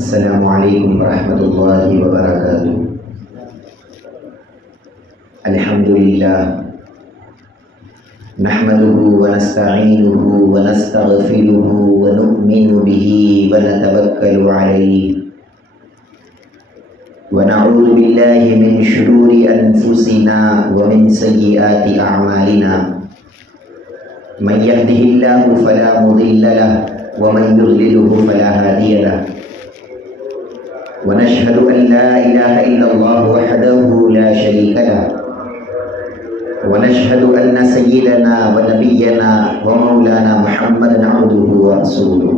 السلام علیکم ورحمۃ اللہ وبرکاتہ۔ الحمدللہ نحمده ونستعینه ونستغفره ونؤمن به ونتوکل علیہ ونعوذ باللہ من شرور انفسنا ومن سیئات اعمالنا من يهده الله فلا مضل له ومن يضلله فلا هادي له ونشهد أن لا إله إلا الله وحده لا شريك له ونشهد أن سيدنا ونبينا ومولانا محمدا عبده ورسوله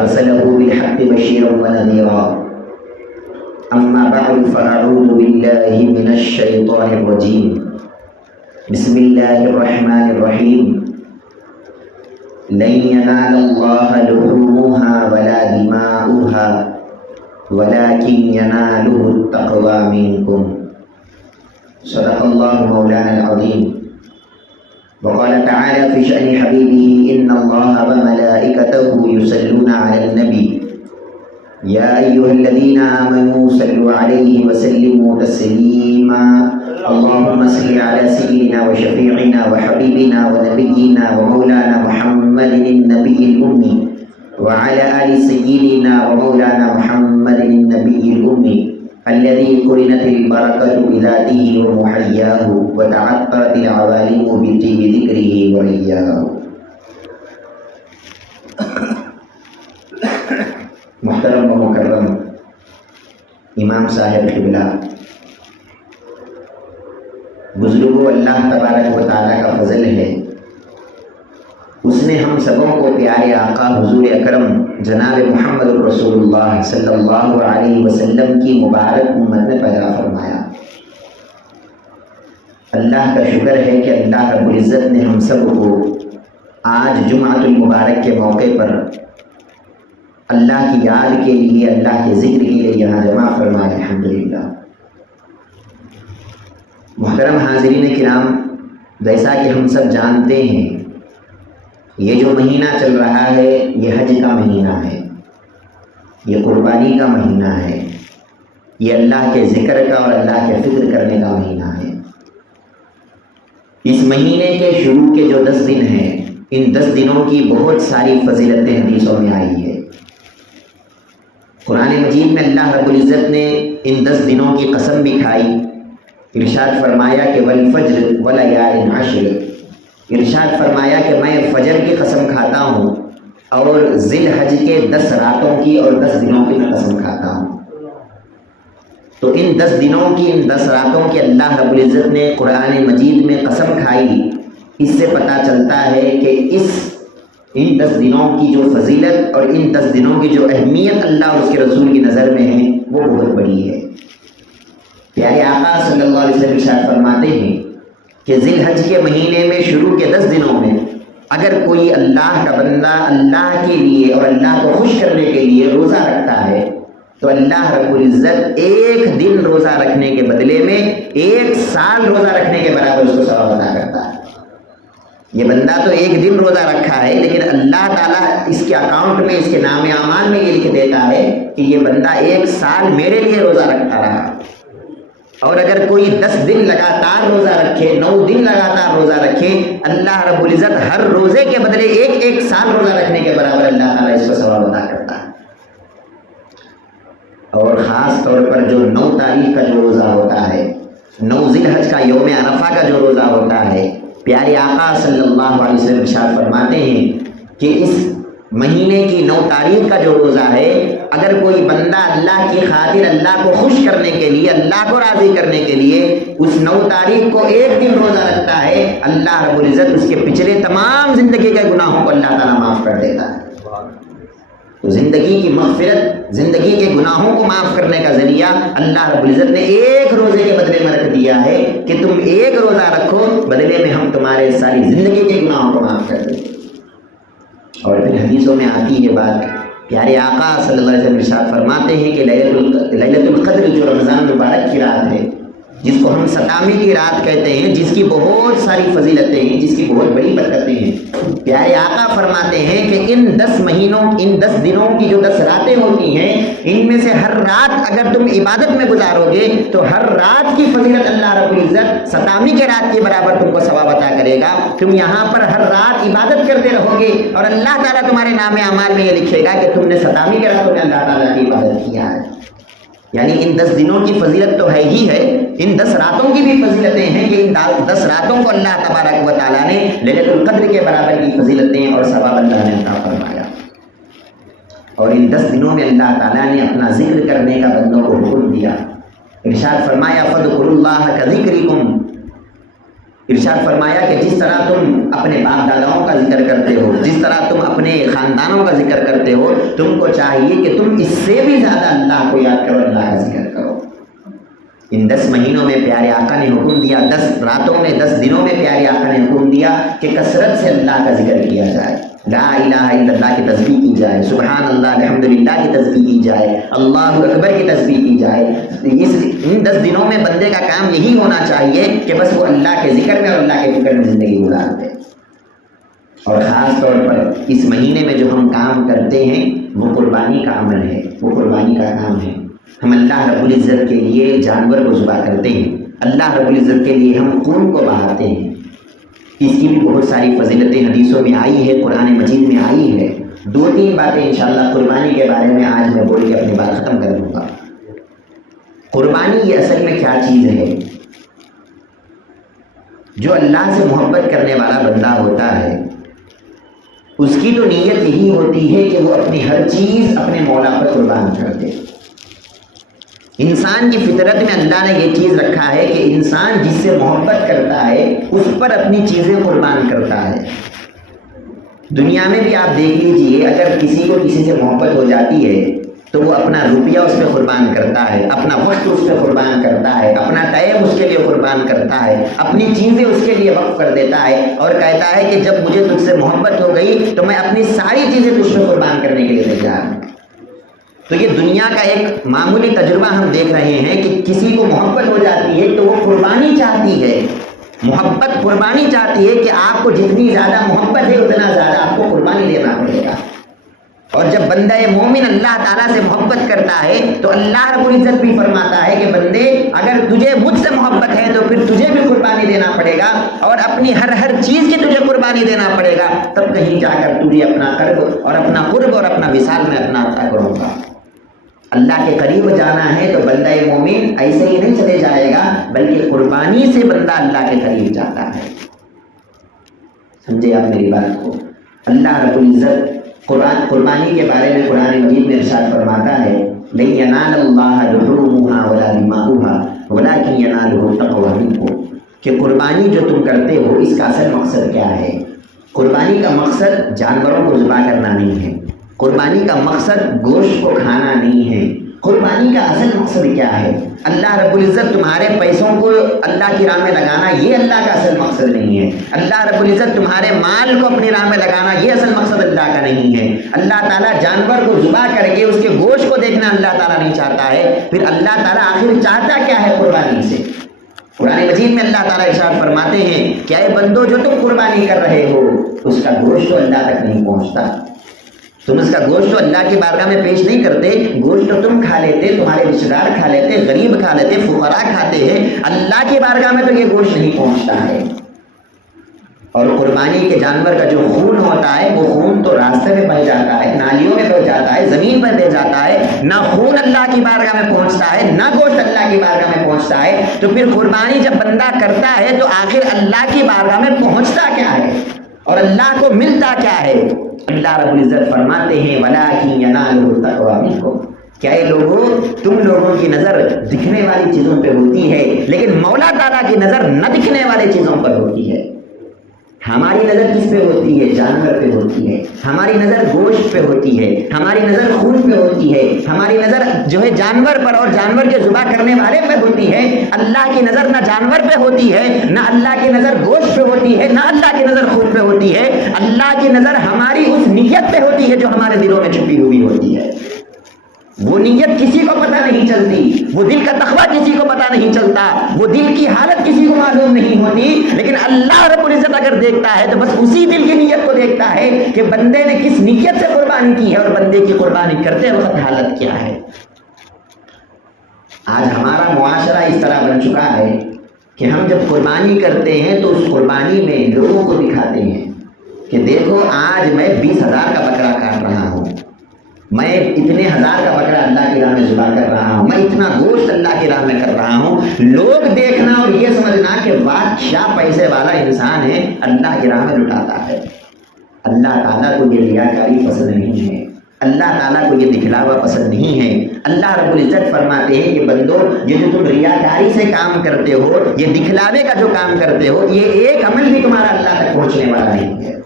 أرسله بالحق بشيرا ونذيرا أما بعد فأعوذ بالله من الشيطان الرجيم بسم الله الرحمن الرحيم لن ينال الله لحومها ولا دماؤها ولكن يناله التقوى منكم صدق الله مولانا العظيم وقال تعالى في شأن حبيبه إن الله وملائكته يصلون على النبي يا أيها الذين آمنوا صلوا عليه وسلموا تسليما اللهم صل على سيدنا وشفيعنا وحبيبنا ونبينا ومولانا محمد النبي الأمي وعلى آل سيدنا ومولانا محمد النبي الأمي الذي قرنت البركة بذاته ومحياه وتعطرت العوالم بطيب ذكره ورياه۔ محترم و مکرم امام صاحب قبلہ، بزرگوں، اللہ تبارک و تعالیٰ کا فضل ہے، اس نے ہم سبوں کو پیارے آقا حضور اکرم جناب محمد رسول اللہ صلی اللہ علیہ وسلم کی مبارک امت میں پیدا فرمایا۔ اللہ کا شکر ہے کہ اللہ رب العزت نے ہم سب کو آج جمعۃ المبارک کے موقع پر اللہ کی یاد کے لیے، اللہ کے ذکر کے لیے یہاں جمع فرمایا، الحمدللہ۔ محترم حاضرین کرام، جیسا کہ ہم سب جانتے ہیں، یہ جو مہینہ چل رہا ہے یہ حج کا مہینہ ہے، یہ قربانی کا مہینہ ہے، یہ اللہ کے ذکر کا اور اللہ کے فکر کرنے کا مہینہ ہے۔ اس مہینے کے شروع کے جو 10 دن ہیں، ان 10 دنوں کی بہت ساری فضیلتیں حدیثوں میں آئی ہے۔ قرآن مجید میں اللہ رب العزت نے ان 10 دنوں کی قسم بھی کھائی، ارشاد فرمایا کہ والفجر ولیال عشر، ارشاد فرمایا کہ میں فجر کی قسم کھاتا ہوں اور ذی الحج کے 10 راتوں کی اور 10 دنوں کی میں قسم کھاتا ہوں۔ تو ان 10 دنوں کی، ان 10 راتوں کی اللہ رب العزت نے قرآن مجید میں قسم کھائی۔ اس سے پتہ چلتا ہے کہ ان 10 دنوں کی جو فضیلت اور ان 10 دنوں کی جو اہمیت اللہ اور اس کے رسول کی نظر میں ہے وہ بہت بڑی ہے۔ پیارے آقا صلی اللہ علیہ وسلم ارشاد فرماتے ہیں کہ ذی الحج کے مہینے میں شروع کے 10 دنوں میں اگر کوئی اللہ کا بندہ اللہ کے لیے اور اللہ کو خوش کرنے کے لیے روزہ رکھتا ہے تو اللہ رب العزت 1 دن روزہ رکھنے کے بدلے میں 1 سال روزہ رکھنے کے برابر اس کو ثواب عطا کرتا ہے۔ یہ بندہ تو 1 دن روزہ رکھا ہے، لیکن اللہ تعالیٰ اس کے اکاؤنٹ میں، اس کے نام اعمال میں یہ لکھ دیتا ہے کہ یہ بندہ 1 سال میرے لیے روزہ رکھتا رہا۔ اور اگر کوئی 10 دن لگاتار روزہ رکھے، 9 دن لگاتار روزہ رکھے، اللہ رب العزت ہر روزے کے بدلے 1 سال روزہ رکھنے کے برابر اللہ تعالیٰ اس کو ثواب عطا کرتا ہے۔ اور خاص طور پر جو 9 تاریخ کا جو روزہ ہوتا ہے، 9 ذی الحج کا یوم عرفہ کا جو روزہ ہوتا ہے، پیارے آقا صلی اللہ علیہ وسلم ارشاد فرماتے ہیں کہ اس مہینے کی 9 تاریخ کا جو روزہ ہے، اگر کوئی بندہ اللہ کی خاطر، اللہ کو خوش کرنے کے لیے، اللہ کو راضی کرنے کے لیے اس 9 تاریخ کو 1 دن روزہ رکھتا ہے، اللہ رب العزت اس کے پچھلے تمام زندگی کے گناہوں کو اللہ تعالیٰ معاف کر دیتا ہے۔ تو زندگی کی مغفرت، زندگی کے گناہوں کو معاف کرنے کا ذریعہ اللہ رب العزت نے 1 روزے کے بدلے میں رکھ دیا ہے کہ تم 1 روزہ رکھو، بدلے میں ہم تمہارے ساری زندگی کے گناہوں کو معاف کر دیں گے۔ اور پھر حدیثوں میں آتی ہے بات، پیارے آقا صلی اللہ علیہ وسلم ارشاد فرماتے ہیں کہ لیلۃ القدر جو رمضان مبارک کی رات ہے، جس کو ہم ستامی کی رات کہتے ہیں، جس کی بہت ساری فضیلتیں ہیں، جس کی بہت بڑی برکتیں ہیں، پیارے آقا فرماتے ہیں کہ ان 10 مہینوں، ان 10 دنوں کی جو 10 راتیں ہوتی ہیں، ان میں سے ہر رات اگر تم عبادت میں گزارو گے تو ہر رات کی فضیلت اللہ رب العزت ستامی کے رات کے برابر تم کو ثواب عطا کرے گا۔ تم یہاں پر ہر رات عبادت کرتے رہو گے اور اللہ تعالیٰ تمہارے نام اعمال میں یہ لکھے گا کہ تم نے ستامی کے راتوں میں اللہ تعالیٰ کی عبادت کیا ہے۔ یعنی ان 10 دنوں کی فضیلت تو ہے ہی ہے، ان 10 راتوں کی بھی فضیلتیں ہیں کہ ان 10 راتوں کو اللہ تبارک و تعالیٰ نے لیلۃ القدر کے برابر کی فضیلتیں اور ثواب اللہ نے عطا فرمایا۔ اور ان 10 دنوں میں اللہ تعالیٰ نے اپنا ذکر کرنے کا بندوں کو حکم دیا۔ ارشاد فرمایا فاذکروا اللہ کذکرکم، ارشاد فرمایا کہ جس طرح تم اپنے باپ داداؤں کا ذکر کرتے ہو، جس طرح تم اپنے خاندانوں کا ذکر کرتے ہو، تم کو چاہیے کہ تم اس سے بھی زیادہ اللہ کو یاد کرو، اللہ کا ذکر کرو۔ ان 10 مہینوں میں پیارے آقا نے حکم دیا، 10 راتوں میں 10 دنوں میں پیارے آقا نے حکم دیا کہ کثرت سے اللہ کا ذکر کیا جائے، لا الہ الا اللہ کی تسبیح کی جائے، سبحان اللہ الحمدللہ کی تسبیح کی جائے، اللہ اکبر کی تسبیح کی جائے۔ ان 10 دنوں میں بندے کا کام یہی ہونا چاہیے کہ بس وہ اللہ کے ذکر میں اور اللہ کے فکر میں زندگی گزار دے۔ اور خاص طور پر اس مہینے میں جو ہم کام کرتے ہیں وہ قربانی کا عمل ہے، وہ قربانی کا کام ہے۔ ہم اللہ رب العزت کے لیے جانور کو ذبح کرتے ہیں، اللہ رب العزت کے لیے ہم خون کو بہاتے ہیں۔ اس کی بھی بہت ساری فضیلتیں حدیثوں میں آئی ہے، قرآن مجید میں آئی ہے۔ 2-3 باتیں انشاءاللہ قربانی کے بارے میں آج میں بول کے اپنی بات ختم کر دوں گا۔ قربانی یہ اصل میں کیا چیز ہے؟ جو اللہ سے محبت کرنے والا بندہ ہوتا ہے اس کی تو نیت یہی ہوتی ہے کہ وہ اپنی ہر چیز اپنے مولا پر قربان کر دے۔ انسان کی فطرت میں اللہ نے یہ چیز رکھا ہے کہ انسان جس سے محبت کرتا ہے اس پر اپنی چیزیں قربان کرتا ہے۔ دنیا میں بھی آپ دیکھ لیجئے، اگر کسی کو کسی سے محبت ہو جاتی ہے تو وہ اپنا روپیہ اس پہ قربان کرتا ہے، اپنا وقت اس پہ قربان کرتا ہے، اپنا ٹائم اس کے لیے قربان کرتا ہے، اپنی چیزیں اس کے لیے وقف کر دیتا ہے اور کہتا ہے کہ جب مجھے تجھ سے محبت ہو گئی تو میں اپنی ساری چیزیں تجھ پہ قربان کرنے کے لیے تیار ہوں۔ تو یہ دنیا کا ایک معمولی تجربہ ہم دیکھ رہے ہیں کہ کسی کو محبت ہو جاتی ہے تو وہ قربانی چاہتی ہے، محبت قربانی چاہتی ہے کہ آپ کو جتنی زیادہ محبت ہے اتنا زیادہ آپ کو قربانی دینا پڑے گا۔ اور جب بندہ مومن اللہ تعالیٰ سے محبت کرتا ہے تو اللہ رب العزت بھی فرماتا ہے کہ بندے اگر تجھے مجھ سے محبت ہے تو پھر تجھے بھی قربانی دینا پڑے گا اور اپنی ہر چیز کی تجھے قربانی دینا پڑے گا، تب کہیں جا کر تجھے اپنا قرب اور اپنا قرب اور اپنا وصال میں اپنا عطا کروں گا۔ اللہ کے قریب جانا ہے تو بندہ مومن ایسے ہی نہیں چلے جائے گا بلکہ قربانی سے بندہ اللہ کے قریب جاتا ہے۔ سمجھے آپ میری بات کو؟ اللہ رب العزت قربانی کے بارے میں قرآن مجید میں ارشاد فرماتا ہے لن ینال اللہ لحومها ولا دماؤها ولکن ینالہ التقوی منکم، کہ قربانی جو تم کرتے ہو اس کا اصل مقصد کیا ہے؟ قربانی کا مقصد جانوروں کو ذبح کرنا نہیں ہے، قربانی کا مقصد گوشت کو کھانا نہیں ہے۔ قربانی کا اصل مقصد کیا ہے؟ اللہ رب العزت تمہارے پیسوں کو اللہ کی راہ میں لگانا یہ اللہ کا اصل مقصد نہیں ہے، اللہ رب العزت تمہارے مال کو اپنی راہ میں لگانا یہ اصل مقصد اللہ کا نہیں ہے۔ اللہ تعالیٰ جانور کو ذبح کر کے اس کے گوشت کو دیکھنا اللہ تعالیٰ نہیں چاہتا ہے، پھر اللہ تعالیٰ آخر چاہتا کیا ہے قربانی سے؟ قرآن مجید میں اللہ تعالیٰ ارشاد فرماتے ہیں کہ اے بندو جو تم قربانی کر رہے ہو اس کا گوشت تو اللہ تک نہیں پہنچتا، تم اس کا گوشت تو اللہ کی بارگاہ میں پیش نہیں کرتے، گوشت تو تم کھا لیتے، تمہارے رشتے دار کھا لیتے، غریب کھا لیتے، فقراء کھاتے ہیں، اللہ کی بارگاہ میں تو یہ گوشت نہیں پہنچتا ہے۔ اور قربانی کے جانور کا جو خون ہوتا ہے وہ خون تو راستے میں بہ جاتا ہے، نالیوں میں بہ جاتا ہے، زمین پر دے جاتا ہے، نہ خون اللہ کی بارگاہ میں پہنچتا ہے نہ گوشت اللہ کی بارگاہ میں پہنچتا ہے۔ تو پھر قربانی جب بندہ کرتا ہے تو آخر اللہ کی بارگاہ میں پہنچتا کیا ہے اور اللہ کو ملتا کیا ہے؟ اللہ رب العزت فرماتے ہیں وَلَٰكِن يَنَالُهُ التَّقْوَىٰ مِنكُمْ، کیا اے لوگوں تم لوگوں کی نظر دکھنے والی چیزوں پہ ہوتی ہے لیکن مولا تعالیٰ کی نظر نہ دکھنے والے چیزوں پر ہوتی ہے۔ ہماری نظر کس پہ ہوتی ہے؟ جانور پہ ہوتی ہے، ہماری نظر گوشت پہ ہوتی ہے، ہماری نظر خون پہ ہوتی ہے، ہماری نظر جو ہے جانور پر اور جانور کے ذبح کرنے والے پہ ہوتی ہے۔ اللہ کی نظر نہ جانور پہ ہوتی ہے، نہ اللہ کی نظر گوشت پہ ہوتی ہے، نہ اللہ کی نظر خون پہ ہوتی ہے، اللہ کی نظر ہماری اس نیت پہ ہوتی ہے جو ہمارے دلوں میں چھپی ہوئی ہوتی ہے۔ وہ نیت کسی کو پتہ نہیں چلتی، وہ دل کا تقویٰ کسی کو پتہ نہیں چلتا، وہ دل کی حالت کسی کو معلوم نہیں ہوتی، لیکن اللہ رب العزت اگر دیکھتا ہے تو بس اسی دل کی نیت کو دیکھتا ہے کہ بندے نے کس نیت سے قربانی کی ہے اور بندے کی قربانی کرتے وقت حالت کیا ہے۔ آج ہمارا معاشرہ اس طرح بن چکا ہے کہ ہم جب قربانی کرتے ہیں تو اس قربانی میں لوگوں کو دکھاتے ہیں کہ دیکھو آج میں 20,000 کا بکرا کاٹ رہا ہوں، میں اتنے ہزار کا بکرا اللہ کی راہ میں ذبح کر رہا ہوں، میں اتنا گوشت اللہ کی راہ میں کر رہا ہوں۔ لوگ دیکھنا اور یہ سمجھنا کہ بادشاہ پیسے والا انسان ہے، اللہ کی راہ میں لٹاتا ہے۔ اللہ تعالیٰ کو یہ ریاکاری پسند نہیں ہے، اللہ تعالیٰ کو یہ دکھلاوا پسند نہیں ہے۔ اللہ رب العزت فرماتے ہیں کہ بندو یہ جو تم ریاکاری سے کام کرتے ہو، یہ دکھلاوے کا جو کام کرتے ہو، یہ ایک عمل بھی تمہارا اللہ تک پہنچنے والا نہیں ہے۔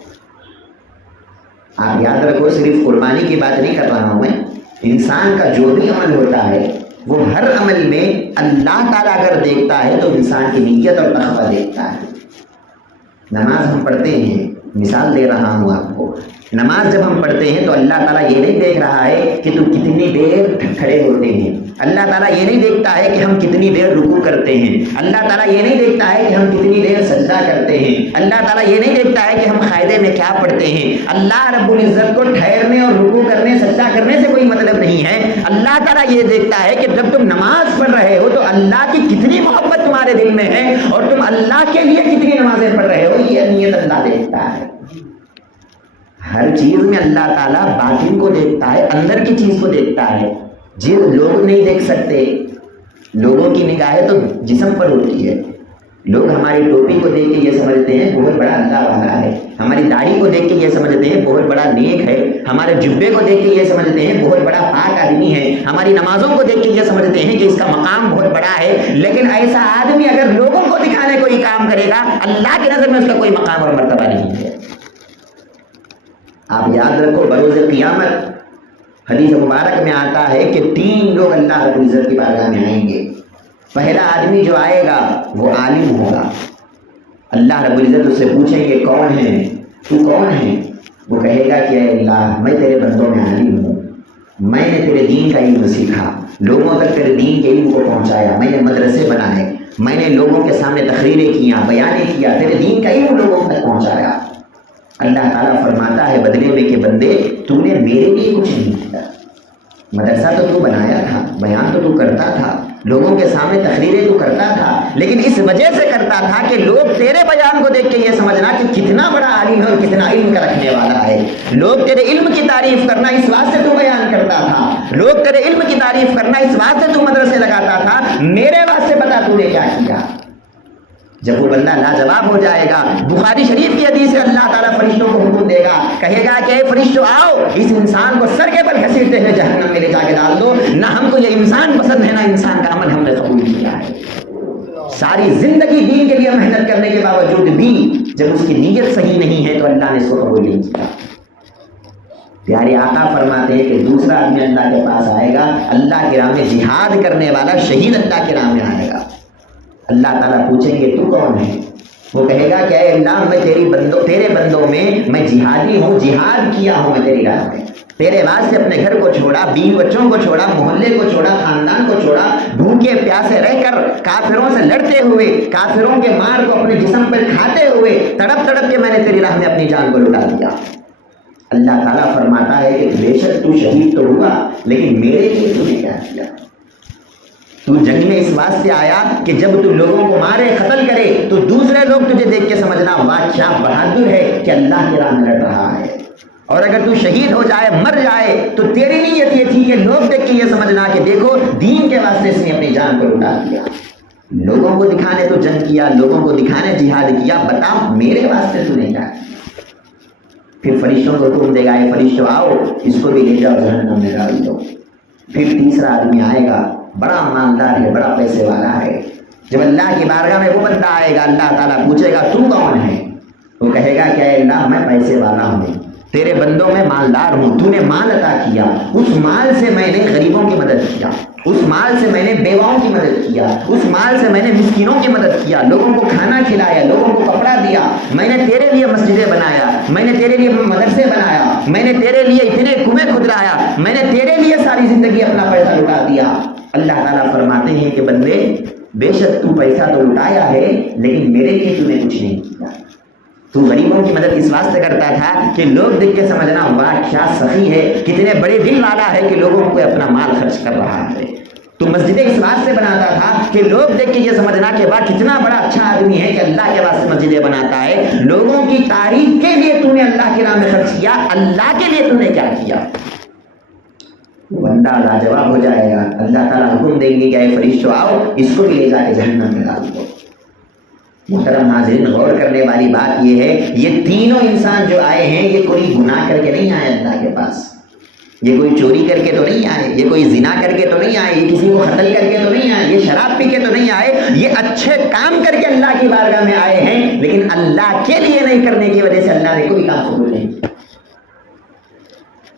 آپ یاد رکھو، صرف قربانی کی بات نہیں کر رہا ہوں میں، انسان کا جو بھی عمل ہوتا ہے وہ ہر عمل میں اللہ تعالیٰ اگر دیکھتا ہے تو انسان کی نیت اور تقویٰ دیکھتا ہے۔ نماز ہم پڑھتے ہیں، مثال دے رہا ہوں آپ کو، نماز جب ہم پڑھتے ہیں تو اللہ تعالیٰ یہ نہیں دیکھ رہا ہے کہ تو کتنی دیر کھڑے ہوتے ہیں، اللہ تعالیٰ یہ نہیں دیکھتا ہے کہ ہم کتنی دیر رکوع کرتے ہیں، اللہ تعالیٰ یہ نہیں دیکھتا ہے کہ ہم کتنی دیر سجدہ کرتے ہیں، اللہ تعالیٰ یہ نہیں دیکھتا ہے کہ ہم قاعدے میں کیا پڑھتے ہیں۔ اللہ رب العزت کو ٹھہرنے اور رکوع کرنے سجدہ کرنے سے کوئی مطلب نہیں ہے، اللہ تعالیٰ یہ دیکھتا ہے کہ جب تم نماز پڑھ رہے ہو تو اللہ کی کتنی محبت تمہارے دل میں ہے اور تم اللہ کے لیے کتنی نمازیں پڑھ رہے ہو، یہ نیت اللہ دیکھتا ہے۔ ہر چیز میں اللہ تعالیٰ باطن کو دیکھتا ہے، اندر کی چیز کو دیکھتا ہے۔ جو لوگ نہیں دیکھ سکتے، لوگوں کی نگاہیں تو جسم پر ہوتی ہے۔ لوگ ہماری ٹوپی کو دیکھ کے یہ سمجھتے ہیں بہت بڑا اللہ والا ہے، ہماری داڑھی کو دیکھ کے یہ سمجھتے ہیں بہت بڑا نیک ہے، ہمارے جبے کو دیکھ کے یہ سمجھتے ہیں بہت بڑا پاک آدمی ہے، ہماری نمازوں کو دیکھ کے یہ سمجھتے ہیں کہ اس کا مقام بہت بڑا ہے۔ لیکن ایسا آدمی اگر لوگوں کو دکھانے کوئی کام کرے گا، اللہ کی نظر میں اس کا کوئی مقام اور مرتبہ نہیں ہے۔ آپ یاد رکھو، بروز قیامت حدیث مبارک میں آتا ہے کہ 3 لوگ اللہ رب العزت کی بارگاہ میں آئیں گے۔ پہلا آدمی جو آئے گا وہ عالم ہوگا، اللہ رب العزت اس سے پوچھیں گے کون ہے تو کون ہے؟ وہ کہے گا کہ اے اللہ میں تیرے بندوں میں عالم ہوں، میں نے تیرے دین کا علم سیکھا، لوگوں تک تیرے دین کے علم کو پہنچایا، میں نے مدرسے بنائے، میں نے لوگوں کے سامنے تقریریں کیا، بیانیں کیا، تیرے دین کا علم لوگوں تک پہنچایا۔ اللہ تعالیٰ فرماتا ہے بدلے میں کہ بندے تو نے میرے لیے کچھ نہیں کیا، مدرسہ تو تو بنایا تھا، بیان تو تو کرتا تھا، لوگوں کے سامنے تقریریں تو کرتا تھا، لیکن اس وجہ سے کرتا تھا کہ لوگ تیرے بیان کو دیکھ کے یہ سمجھنا کہ کتنا بڑا عالم ہے اور کتنا علم کا رکھنے والا ہے۔ لوگ تیرے علم کی تعریف کرنا اس واسطے تو بیان کرتا تھا، لوگ تیرے علم کی تعریف کرنا اس واسطے تو مدرسے لگاتا تھا، میرے واسطے بتا تو نے کیا کیا۔ جب وہ بندہ لاجواب ہو جائے گا، بخاری شریف کی حدیث سے اللہ تعالیٰ فرشتوں کو حکم دے گا، کہے گا کہ اے فرشتوں آؤ، اس انسان کو سر کے بل گھسیٹتے ہوئے جہنم میں لے جا کے ڈال دو، نہ ہم کو یہ انسان پسند ہے نہ انسان کا عمل ہم نے قبول کیا ہے۔ ساری زندگی دین کے لیے محنت کرنے کے باوجود بھی جب اس کی نیت صحیح نہیں ہے تو اللہ نے اس کو قبول نہیں کیا۔ پیارے آقا فرماتے ہیں کہ دوسرا آدمی اللہ کے پاس آئے گا، اللہ کی راہ میں جہاد کرنے والا شہید اللہ کی راہ میں آئے گا۔ اللہ تعالیٰ پوچھیں گے تو کون ہے؟ وہ کہے گا کہ اے اللہ میں تیرے بندوں میں میں جہادی ہوں، جہاد کیا ہوں میں تیری راہ میں، تیرے واسطے اپنے گھر کو چھوڑا، بیوی بچوں کو چھوڑا، محلے کو چھوڑا، خاندان کو چھوڑا، بھوکے پیاسے رہ کر کافروں سے لڑتے ہوئے، کافروں کے مار کو اپنے جسم پر کھاتے ہوئے تڑپ تڑپ کے میں نے تیری راہ میں اپنی جان کو لٹا دیا۔ اللہ تعالیٰ فرماتا ہے کہ بے شک تو شہید تو ہوا، لیکن میرے لیے تو نے کیا کیا؟ تو جنگ میں اس واسطے آیا کہ جب تو لوگوں کو مارے قتل کرے تو دوسرے لوگ تجھے دیکھ کے سمجھنا بادشاہ بہادر ہے کہ اللہ کی راہ میں لڑ رہا ہے، اور اگر تو شہید ہو جائے مر جائے تو تیری نیت یہ تھی کہ لوگ دیکھ کے یہ سمجھنا کہ دیکھو دین کے واسطے اس نے اپنی جان کو لٹا دیا۔ لوگوں کو دکھانے تو جنگ کیا، لوگوں کو دکھانے جہاد کیا، بتا میرے واسطے تو نہیں کیا۔ پھر فرشتوں کو حکم دے گا اے فرشتوں آؤ اس کو بھی لے جاؤ جہنم میں ڈال دو۔ پھر تیسرا آدمی آئے گا، بڑا مالدار ہے، بڑا پیسے والا ہے، جب اللہ کی بارگاہ میں وہ بندہ آئے گا اللہ تعالیٰ پوچھے گا تو کون ہے؟ وہ کہے گا کہ اے اللہ میں پیسے والا ہوں، تیرے بندوں میں مالدار ہوں، تو نے مال عطا کیا، اس مال سے میں نے غریبوں کی مدد کیا، اس مال سے میں نے بیواؤں کی مدد کیا، اس مال سے میں نے مسکینوں کی مدد کیا، لوگوں کو کھانا کھلایا، لوگوں کو کپڑا دیا، میں نے تیرے لیے مسجدیں بنایا، میں نے تیرے لیے مدرسے بنایا، میں نے تیرے لیے اتنے کنویں کھدوایا، میں نے تیرے لیے ساری ساری زندگی اپنا پیسہ لٹا دیا. اللہ تعالیٰ فرماتے ہیں کہ بندے بے شک تو پیسہ تو لٹایا ہے لیکن میرے لیے تو نے کچھ نہیں کیا. تو غریبوں کی مدد اس واسطے کرتا تھا کہ لوگ دیکھ کے سمجھنا واہ کیا سخی ہے, کتنے بڑے دل والا ہے کہ لوگوں کو اپنا مال خرچ کر رہا ہے. تو مسجدیں اس واسطے بناتا تھا کہ لوگ دیکھ کے یہ سمجھنا کہ واہ کتنا بڑا اچھا آدمی ہے کہ اللہ کے واسطے مسجدیں بناتا ہے. لوگوں کی تعریف کے لیے تو نے اللہ کے نام میں خرچ کیا, اللہ کے لیے تو نے کیا کیا؟ بندہ لاجواب ہو جائے گا. اللہ تعالیٰ حکم دیں گے کہ اے فرشتوں آؤ اس کو بھی لے جا کے جہنم میں ڈال دو. محترم ناظرین, غور کرنے والی بات یہ ہے یہ تینوں انسان جو آئے ہیں یہ کوئی گناہ کر کے نہیں آئے اللہ کے پاس, یہ کوئی چوری کر کے تو نہیں آئے, یہ کوئی زنا کر کے تو نہیں آئے, یہ کسی کو قتل کر کے تو نہیں آئے, یہ شراب پی کے تو نہیں آئے, یہ اچھے کام کر کے اللہ کی بارگاہ میں آئے ہیں لیکن اللہ کے لیے نہیں کرنے کی وجہ سے اللہ نے کوئی کام قبول نہیں کیا.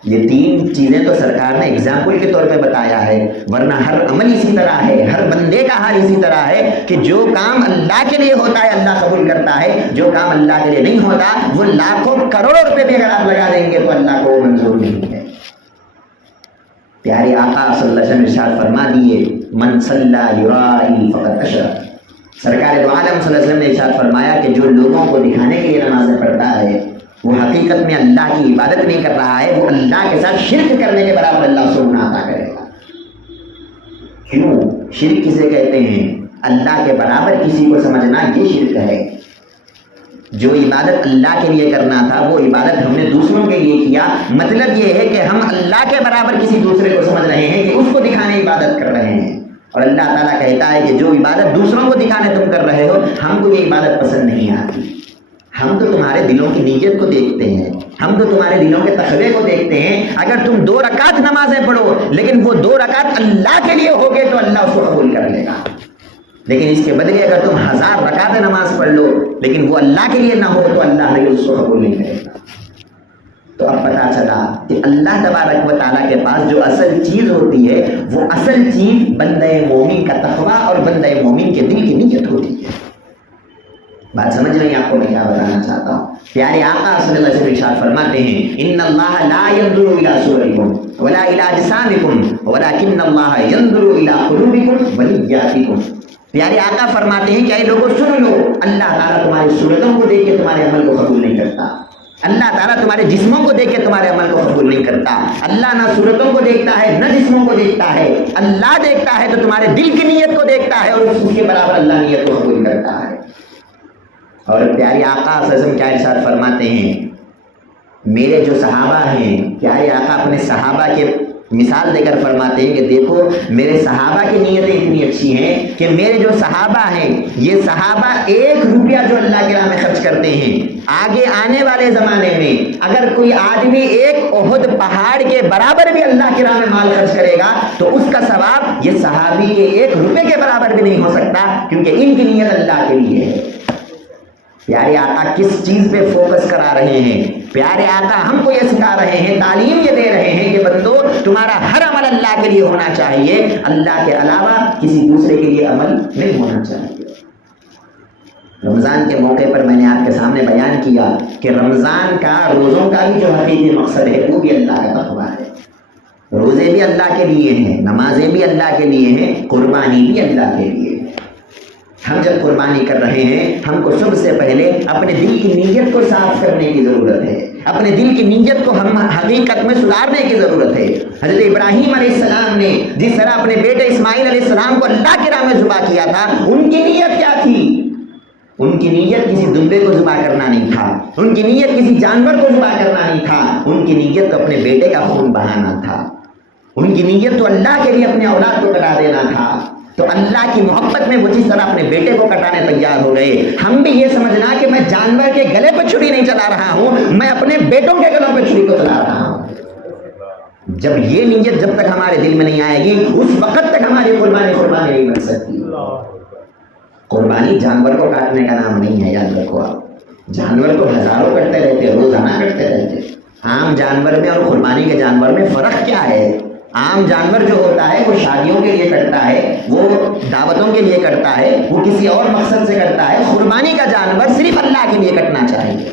یہ تین چیزیں تو سرکار نے اگزامپل کے طور پہ بتایا ہے, ورنہ ہر عمل اسی طرح ہے, ہر بندے کا حال اسی طرح ہے کہ جو کام اللہ کے لیے ہوتا ہے اللہ قبول کرتا ہے, جو کام اللہ کے لیے نہیں ہوتا وہ لاکھوں کروڑوں روپے بھی اگر آپ لگا دیں گے تو اللہ کو وہ منظور نہیں ہے. پیارے آقا صلی اللہ علیہ وسلم ارشاد فرما دیے من صلی یرائی فقد اشرک. سرکار دو عالم صلی اللہ علیہ وسلم نے ارشاد فرمایا کہ جو لوگوں کو دکھانے کے لیے نمازیں پڑھتا ہے وہ حقیقت میں اللہ کی عبادت نہیں کر رہا ہے, وہ اللہ کے ساتھ شرک کرنے کے برابر اللہ اس کو گناہ عطا کرے گا. کیوں؟ شرک کسے کہتے ہیں؟ اللہ کے برابر کسی کو سمجھنا یہ شرک ہے. جو عبادت اللہ کے لیے کرنا تھا وہ عبادت ہم نے دوسروں کے لیے کیا. مطلب یہ ہے کہ ہم اللہ کے برابر کسی دوسرے کو سمجھ رہے ہیں کہ اس کو دکھانے عبادت کر رہے ہیں, اور اللہ تعالیٰ کہتا ہے کہ جو عبادت دوسروں کو دکھانے تم کر رہے ہو ہم کو یہ عبادت پسند نہیں آتی. ہم تو تمہارے دلوں کی نیت کو دیکھتے ہیں, ہم تو تمہارے دلوں کے تقوی کو دیکھتے ہیں. اگر تم 2 رکعت نمازیں پڑھو لیکن وہ 2 رکعت اللہ کے لیے ہوگے تو اللہ اس کو قبول کر لے گا, لیکن اس کے بدلے اگر تم 1000 رکعت نماز پڑھ لو لیکن وہ اللہ کے لیے نہ ہو تو اللہ نے اس کو قبول نہیں کرے گا. تو اب پتہ چلا کہ اللہ تبارک و تعالیٰ کے پاس جو اصل چیز ہوتی ہے وہ اصل چیز بندہ مومن کا تقویٰ اور بندہ مومن کے دل کی نیت ہوتی ہے. بات سمجھ رہے ہیں آپ کو میں کیا بتانا چاہتا ہوں؟ پیارے آقا صلی اللہ علیہ وسلم ارشاد فرماتے ہیں ان اللہ لا ينظر الى صورکم ولا الى اجسامکم ولكن اللہ ينظر الى قلوبکم ونیاتکم. پیارے آقا فرماتے ہیں کہ اے لوگوں سن لو, اللہ تعالیٰ تمہاری صورتوں کو دیکھ کے تمہارے عمل کو قبول نہیں کرتا, اللہ تعالیٰ تمہارے جسموں کو دیکھ کے تمہارے عمل کو قبول نہیں کرتا. اللہ نہ صورتوں کو دیکھتا ہے نہ جسموں کو دیکھتا ہے, اللہ دیکھتا ہے تو تمہارے دل کی نیت کو دیکھتا ہے اور اس کے برابر اللہ نیت کو قبول کرتا ہے. اور پیارے آقا صلی اللہ علیہ وسلم کیا ارشاد فرماتے ہیں, میرے جو صحابہ ہیں, پیارے آقا اپنے صحابہ کے مثال دے کر فرماتے ہیں کہ دیکھو میرے صحابہ کی نیتیں اتنی اچھی ہیں کہ میرے جو صحابہ ہیں یہ صحابہ 1 روپیہ جو اللہ کے راہ میں خرچ کرتے ہیں, آگے آنے والے زمانے میں اگر کوئی آدمی 1 احد پہاڑ کے برابر بھی اللہ کے راہ میں مال خرچ کرے گا تو اس کا ثواب یہ صحابی کے 1 روپے کے برابر بھی نہیں ہو سکتا, کیونکہ ان کی نیت اللہ کے لیے ہے. پیارے آقا کس چیز پہ فوکس کرا رہے ہیں؟ پیارے آقا ہم کو یہ سکھا رہے ہیں, تعلیم یہ دے رہے ہیں کہ بندو تمہارا ہر عمل اللہ کے لیے ہونا چاہیے, اللہ کے علاوہ کسی دوسرے کے لیے عمل نہیں ہونا چاہیے. رمضان کے موقع پر میں نے آپ کے سامنے بیان کیا کہ رمضان کا روزوں کا بھی جو حقیقی مقصد ہے وہ بھی اللہ کا تقویٰ ہے. روزے بھی اللہ کے لیے ہیں, نمازیں بھی اللہ کے لیے ہیں, قربانی بھی اللہ کے لیے. ہم جب قربانی کر رہے ہیں ہم کو سب سے پہلے اپنے دل کی نیت کو صاف کرنے کی ضرورت ہے, اپنے دل کی نیت کو ہم حقیقت میں سدھارنے کی ضرورت ہے. حضرت ابراہیم علیہ السلام نے جس طرح اپنے بیٹے اسماعیل علیہ السلام کو اللہ کی راہ میں ذبح کیا تھا, ان کی نیت کیا تھی؟ ان کی نیت کسی دمبے کو ذبح کرنا نہیں تھا, ان کی نیت کسی جانور کو ذبح کرنا نہیں تھا, ان کی نیت تو اپنے بیٹے کا خون بہانا تھا, ان کی نیت تو اللہ کے لیے اپنے اولاد کو کٹا دینا تھا. تو اللہ کی محبت میں وہ جس طرح اپنے بیٹے کو کٹانے تیار ہو گئے, ہم بھی یہ سمجھنا کہ میں جانور کے گلے پہ چھری نہیں چلا رہا ہوں, میں اپنے بیٹوں کے گلوں پہ چھری کو چلا رہا ہوں. جب یہ نیت جب تک ہمارے دل میں نہیں آئے گی اس وقت تک ہماری قربانی نہیں بن سکتی. قربانی جانور کو کاٹنے کا نام نہیں ہے, یاد رکھو آپ. جانور کو ہزاروں کٹتے رہتے, روزانہ کٹتے رہتے. عام جانور میں اور قربانی کے جانور میں فرق کیا ہے؟ عام جانور جو ہوتا ہے وہ شادیوں کے لیے کرتا ہے, وہ دعوتوں کے لیے کرتا ہے, وہ کسی اور مقصد سے کرتا ہے. قربانی کا جانور صرف اللہ کے لیے کٹنا چاہیے,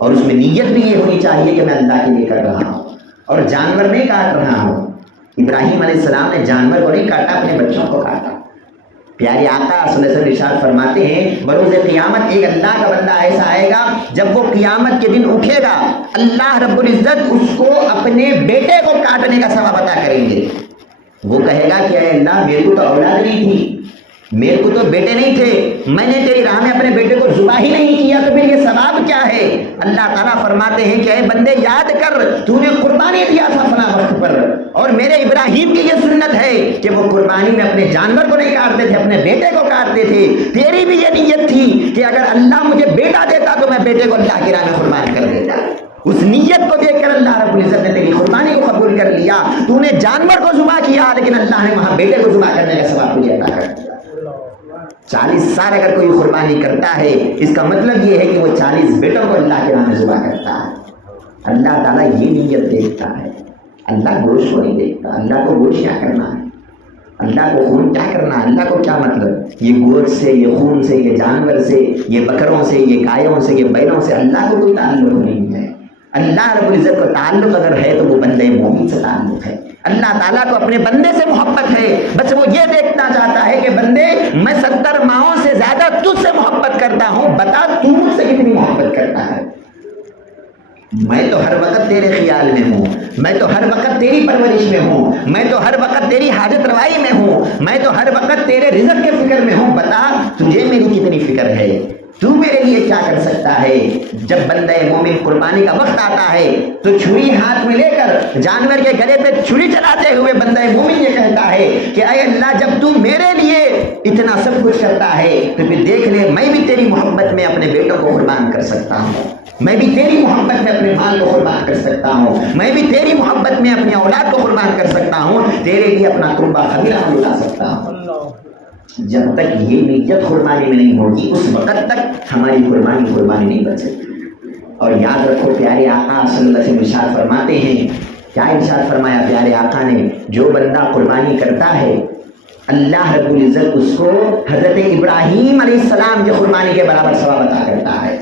اور اس میں نیت بھی یہ ہونی چاہیے کہ میں اللہ کے لیے کر رہا ہوں اور جانور نہیں کاٹ رہا ہوں. ابراہیم علیہ السلام نے جانور کو نہیں کاٹا، اپنے بچوں کو کاٹا۔ پیارے آقا صلی اللہ علیہ وسلم ارشاد فرماتے ہیں بروز قیامت ایک اللہ کا بندہ ایسا آئے گا جب وہ قیامت کے دن اٹھے گا اللہ رب العزت اس کو اپنے بیٹے کو کاٹنے کا ثواب عطا کریں گے۔ وہ کہے گا کہ اے اللہ میرے کو تو اولاد نہیں تھی، میرے کو تو بیٹے نہیں تھے، میں نے تیری راہ میں اپنے بیٹے کو ذبح ہی نہیں کیا، تو پھر یہ ثواب کیا ہے؟ اللہ تعالیٰ فرماتے ہیں کہ اے بندے یاد کر تو نے قربانی دیا تھا فلاں وقت پر، اور میرے ابراہیم کی یہ سنت ہے کہ وہ قربانی میں اپنے جانور کو نہیں کاٹتے تھے، اپنے بیٹے کو کاٹتے تھے۔ تیری بھی یہ نیت تھی کہ اگر اللہ مجھے بیٹا دیتا تو میں بیٹے کو اللہ کی راہ میں قربان کر دیتا۔ اس نیت کو دیکھ کر اللہ رب العزت نے تیری قربانی کو قبول کر لیا۔ تو نے جانور کو ذبح کیا لیکن اللہ نے وہاں بیٹے کو ذبح کرنے کا ثواب تجھے عطا کر دیا۔ 40 سال اگر کوئی قربانی کرتا ہے اس کا مطلب یہ ہے کہ وہ 40 بیٹوں کو اللہ کے نام میں ذبح کرتا ہے۔ اللہ تعالیٰ یہ نیت دیکھتا ہے، اللہ گوشت کو نہیں دیکھتا۔ اللہ کو گوشت کیا کرنا ہے، اللہ کو خون کیا کرنا ہے، اللہ کو کیا مطلب یہ گوشت سے، یہ خون سے، یہ جانور سے، یہ بکروں سے، یہ گایوں سے، یہ بیلوں سے اللہ کو کوئی تعلق نہیں ہے۔ اللہ رب العزت کو تعلق اگر ہے تو وہ بندے مومن سے تعلق ہے۔ اللہ تعالیٰ کو اپنے بندے سے محبت ہے، بس وہ یہ دیکھنا چاہتا ہے کہ بندے میں 70 ماؤں سے زیادہ تجھ سے محبت کرتا ہوں، بتا تو مجھ سے کتنی محبت کرتا ہے۔ میں تو ہر وقت تیرے خیال میں ہوں، میں تو ہر وقت تیری پرورش میں ہوں، میں تو ہر وقت تیری حاجت روائی میں ہوں، میں تو ہر وقت تیرے رزق کے فکر میں ہوں، بتا تجھے میری کتنی فکر ہے، تو میرے لیے کیا کر سکتا ہے۔ جب بندہ مومن قربانی کا وقت آتا ہے تو چھری ہاتھ میں لے کر جانور کے گلے پہ چھری چلاتے ہوئے بندہ مومن یہ کہتا ہے کہ اے اللہ جب تو میرے لیے اتنا سب کچھ کرتا ہے تو پھر دیکھ لے میں بھی تیری محبت میں اپنے بیٹوں کو قربان کر سکتا ہوں، میں بھی تیری محبت میں اپنے مال کو قربان کر سکتا ہوں، میں بھی تیری محبت میں اپنی اولاد کو قربان کر سکتا ہوں، تیرے لیے اپنا قربہ خمیرہ لٹا سکتا ہوں۔ جب تک یہ نیت قربانی میں نہیں ہوگی اس وقت تک ہماری قربانی نہیں بن سکتی۔ اور یاد رکھو پیارے آقا صلی اللہ علیہ وسلم ارشاد فرماتے ہیں، کیا ارشاد فرمایا پیارے آقا نے؟ جو بندہ قربانی کرتا ہے اللہ رب العزت اس کو حضرت ابراہیم علیہ السلام کی قربانی کے برابر ثواب عطا کرتا ہے۔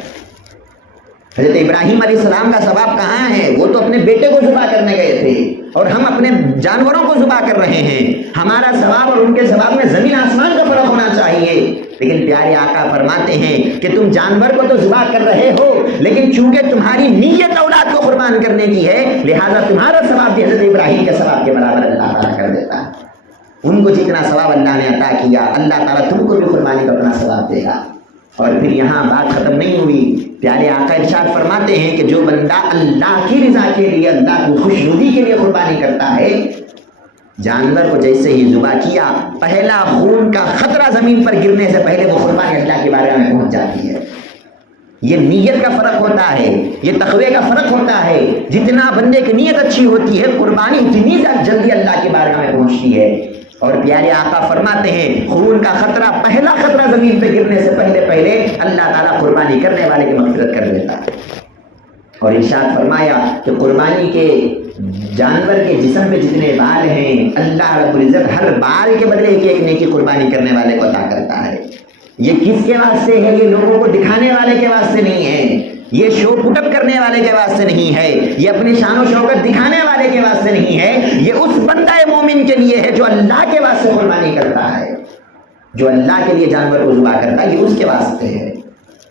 حضرت ابراہیم علیہ السلام کا ثواب کہاں ہے؟ وہ تو اپنے بیٹے کو ذبح کرنے گئے تھے اور ہم اپنے جانوروں کو ذبح کر رہے ہیں۔ ہمارا ثواب اور ان کے ثواب میں زمین آسمان کا فرق ہونا چاہیے۔ لیکن پیارے آقا فرماتے ہیں کہ تم جانور کو تو ذبح کر رہے ہو لیکن چونکہ تمہاری نیت اولاد کو قربان کرنے کی ہے لہذا تمہارا ثواب بھی حضرت ابراہیم کے ثواب کے برابر اللہ تعالیٰ کر دیتا ہے۔ ان کو جتنا ثواب اللہ نے عطا کیا اللہ تعالیٰ تم کو بھی قربانی کا اپنا ثواب دے گا۔ اور پھر یہاں بات ختم نہیں ہوئی، پیارے آقا ارشاد فرماتے ہیں کہ جو بندہ اللہ کی رضا کے لیے، اللہ کی خوشنودی کے لیے قربانی کرتا ہے، جانور کو جیسے ہی ذبح کیا پہلا خون کا خطرہ زمین پر گرنے سے پہلے وہ قربانی اللہ کی بارگاہ میں پہنچ جاتی ہے۔ یہ نیت کا فرق ہوتا ہے، یہ تقوی کا فرق ہوتا ہے۔ جتنا بندے کی نیت اچھی ہوتی ہے قربانی اتنی جلدی اللہ کی بارگاہ میں پہنچتی ہے۔ اور پیارے آقا فرماتے ہیں خون کا خطرہ، پہلا خطرہ زمین پہ گرنے سے پہلے اللہ تعالیٰ قربانی کرنے والے کی مغفرت کر دیتا ہے۔ اور ارشاد فرمایا کہ قربانی کے جانور کے جسم پہ جتنے بال ہیں اللہ رب العزت ہر بال کے بدلے ایک نیکی قربانی کرنے والے کو عطا کرتا ہے۔ یہ کس کے واسطے ہے؟ یہ لوگوں کو دکھانے والے کے واسطے نہیں ہے، یہ شو پٹ اپ کرنے والے کے واسطے نہیں ہے، یہ اپنی شان و شوکت دکھانے والے کے واسطے نہیں ہے، یہ اس بندہ مومن کے لیے ہے جو اللہ کے واسطے قربانی کرتا ہے، جو اللہ کے لیے جانور کو ذبح کرتا ہے، یہ اس کے واسطے ہے۔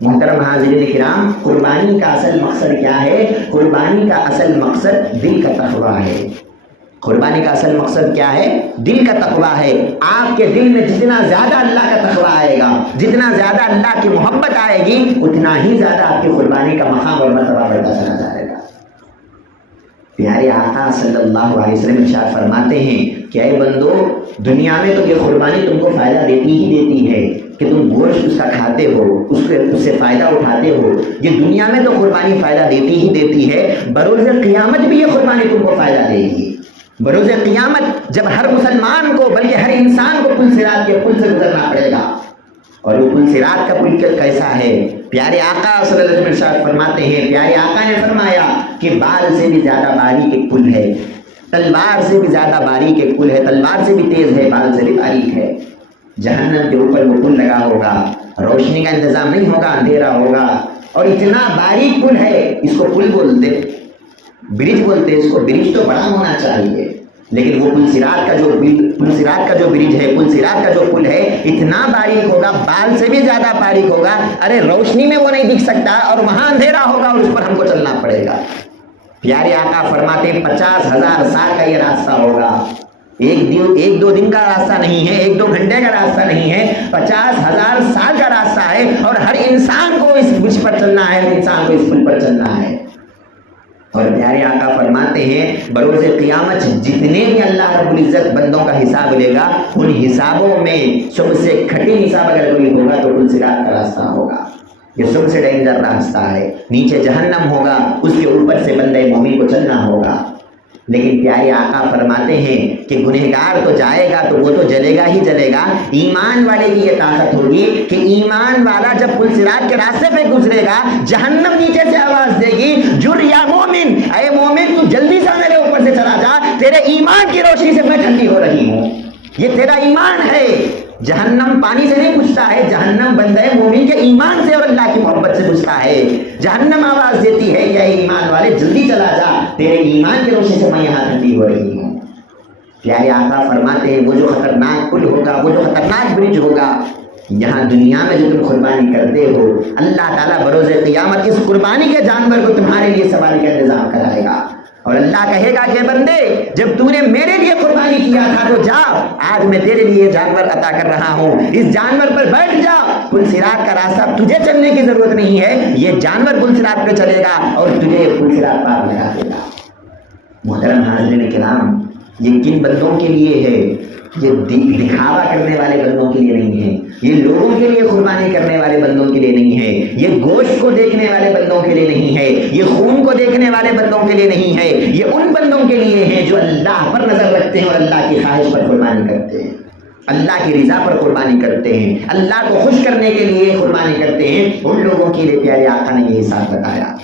محترم حاضرین کرام، قربانی کا اصل مقصد کیا ہے؟ قربانی کا اصل مقصد دل کا تقویٰ ہے۔ قربانی کا اصل مقصد کیا ہے؟ دل کا تقویٰ ہے۔ آپ کے دل میں جتنا زیادہ اللہ کا تقویٰ آئے گا، جتنا زیادہ اللہ کی محبت آئے گی، اتنا ہی زیادہ آپ کی قربانی کا مقام اور مرتبہ بڑھتا چلا جائے گا۔ پیارے آقا صلی اللہ علیہ وسلم ارشاد فرماتے ہیں کہ اے بندو، دنیا میں تو یہ قربانی تم کو فائدہ دیتی ہی دیتی ہے کہ تم گوشت اس کا کھاتے ہو، اس سے فائدہ اٹھاتے ہو، یہ دنیا میں تو قربانی فائدہ دیتی ہی دیتی ہے، بروز قیامت بھی یہ قربانی تم کو فائدہ دے گی۔ بروز قیامت جب ہر مسلمان کو بلکہ ہر انسان کو پل صراط کے پل سے گزرنا پڑے گا، اور وہ پل صراط کا پل کیسا ہے؟ پیارے آقا صلی اللہ علیہ وسلم ارشاد فرماتے ہیں، پیارے آقا نے فرمایا کہ بال سے بھی زیادہ باریک ایک پل ہے، تلوار سے بھی زیادہ باریک ایک پل ہے، تلوار سے بھی تیز ہے، بال سے بھی باریک ہے۔ جہنم کے اوپر وہ پل لگا ہوگا، روشنی کا انتظام نہیں ہوگا، اندھیرا ہوگا، اور اتنا باریک پل ہے، اس کو پل بولتے، برج بولتے، اس کو برج تو بڑا ہونا چاہیے، لیکن وہ پلسرات کا جو برج ہے، پلسرات کا جو پل ہے اتنا باریک ہوگا، بال سے بھی زیادہ باریک ہوگا، ارے روشنی میں وہ نہیں دکھ سکتا اور وہاں اندھیرا ہوگا اور اس پر ہم کو چلنا پڑے گا۔ پیارے آقا فرماتے ہیں 50,000 سال کا یہ راستہ ہوگا، ایک دو دن کا راستہ نہیں ہے، 1-2 گھنٹے کا راستہ نہیں ہے، 50,000 سال کا راستہ ہے، اور ہر انسان کو اس برج پر چلنا ہے، ہر انسان کو اس پل پر چلنا ہے۔ اور پیارے آقا فرماتے ہیں بروز قیامت جتنے بھی اللہ رب العزت بندوں کا حساب لے گا، ان حسابوں میں سب سے کھٹی حساب اگر کوئی ہوگا تو پلسرات کا راستہ ہوگا۔ یہ سب سے ڈینجر راستہ ہے، نیچے جہنم ہوگا، اس کے اوپر سے بندے مومن کو چلنا ہوگا۔ لیکن پیارے آقا فرماتے ہیں کہ گنہگار تو جائے گا تو وہ تو جلے گا ہی جلے گا، ایمان والے کی یہ طاقت ہوگی کہ ایمان والا جب پلسرات کے راستے پہ گزرے گا، جہنم نیچے سے آواز دے گی، جر یا مومن، اے مومن تو جلدی سے میرے اوپر سے چلا جا، تیرے ایمان کی روشنی سے میں ٹھنڈی ہو رہی ہوں، یہ تیرا ایمان ہے۔ جہنم پانی سے نہیں پوچھتا ہے، جہنم بندہ مومن کے ایمان سے اور اللہ کی محبت سے پوچھتا ہے۔ جہنم آواز دیتی ہے کہ اے ایمان والے جلدی چلا جا، تیرے ایمان کی روشنی سے میں یہاں ٹھنڈی ہو رہی ہوں۔ پیارے آقا فرماتے ہیں وہ جو خطرناک پل ہوگا، وہ جو خطرناک برج ہوگا، یہاں دنیا میں جو تم قربانی کرتے ہو، اللہ تعالیٰ بروز قیامت اس قربانی کے جانور کو تمہارے لیے سواری کا انتظام کرائے گا، اور اللہ کہے گا کہ بندے جب تو نے میرے لیے قربانی کیا تھا تو جا، آج میں تیرے لیے جانور عطا کر رہا ہوں، اس جانور پر بیٹھ جا، پلسرات کا راستہ تجھے چلنے کی ضرورت نہیں ہے، یہ جانور پلسرات پہ چلے گا اور تجھے پلسرات پار لگا دے گا۔ محترم حاضرین کرام، یہ کن بندوں کے لیے ہے؟ یہ دکھاوا کرنے والے بندوں کے لیے نہیں ہے، یہ لوگوں کے لیے قربانی کرنے والے بندوں کے لیے نہیں ہے، یہ گوشت کو دیکھنے والے بندوں کے لیے نہیں ہے، یہ خون کو دیکھنے والے بندوں کے لیے نہیں ہے، یہ ان بندوں کے لیے ہے جو اللہ پر نظر رکھتے ہیں اور اللہ کی خواہش پر قربانی کرتے ہیں، اللہ کی رضا پر قربانی کرتے ہیں، اللہ کو خوش کرنے کے لیے قربانی کرتے ہیں، ان لوگوں کے لیے پیارے آقا نے یہ حساب بتایا۔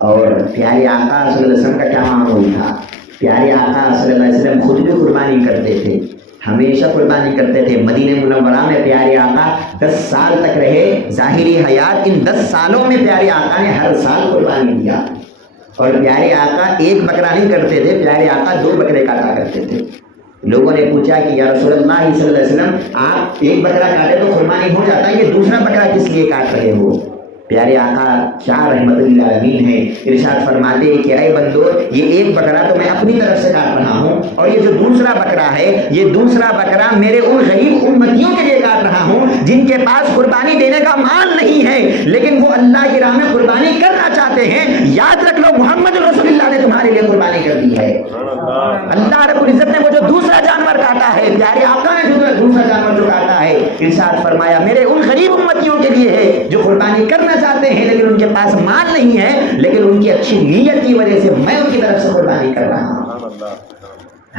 اور پیارے آقا صلی اللہ علیہ وسلم کا کیا معمول تھا؟ پیارے آقا صلی اللہ علیہ وسلم خود بھی قربانی کرتے تھے، ہمیشہ قربانی کرتے تھے۔ مدینہ منورہ میں پیارے آقا 10 سال تک رہے، ظاہری حیات ان 10 سالوں میں پیارے آقا نے ہر سال قربانی کیا، اور پیارے آقا ایک بکرا نہیں کرتے تھے، پیارے آقا 2 بکرے کاٹا کرتے تھے۔ لوگوں نے پوچھا کہ یا رسول اللہ صلی اللہ علیہ وسلم آپ ایک بکرا کاٹے تو قربانی ہو جاتا ہے، یہ دوسرا بکرا کس لیے کاٹ رہے ہو؟ پیارے آقا کیا رحمت للعالمین ہے، ارشاد فرماتے ہیں کہ اے بندو یہ ایک بکرا تو میں اپنی طرف سے کاٹ رہا ہوں، اور یہ جو دوسرا بکرا ہے یہ دوسرا بکرا میرے ان غریب امتیوں کے لیے کاٹ رہا ہوں جن کے پاس قربانی دینے کا مال نہیں ہے لیکن وہ اللہ کی راہ میں قربانی کرنا چاہتے ہیں۔ یاد رکھ لو محمد رسول اللہ نے تمہارے لیے قربانی کر دی ہے۔ اللہ رب العزت نے وہ جو دوسرا جانور کاٹا ہے، پیارے آقا نے جو دوسرا جانور جو کاٹا ہے، ارشاد فرمایا میرے ان غریب امتیوں کے لیے ہے جو قربانی کرنا چاہتے ہیں لیکن ان کے پاس مال نہیں ہے، لیکن ان کی اچھی نیت کی وجہ سے میں ان کی طرف سے قربانی کر رہا ہوں۔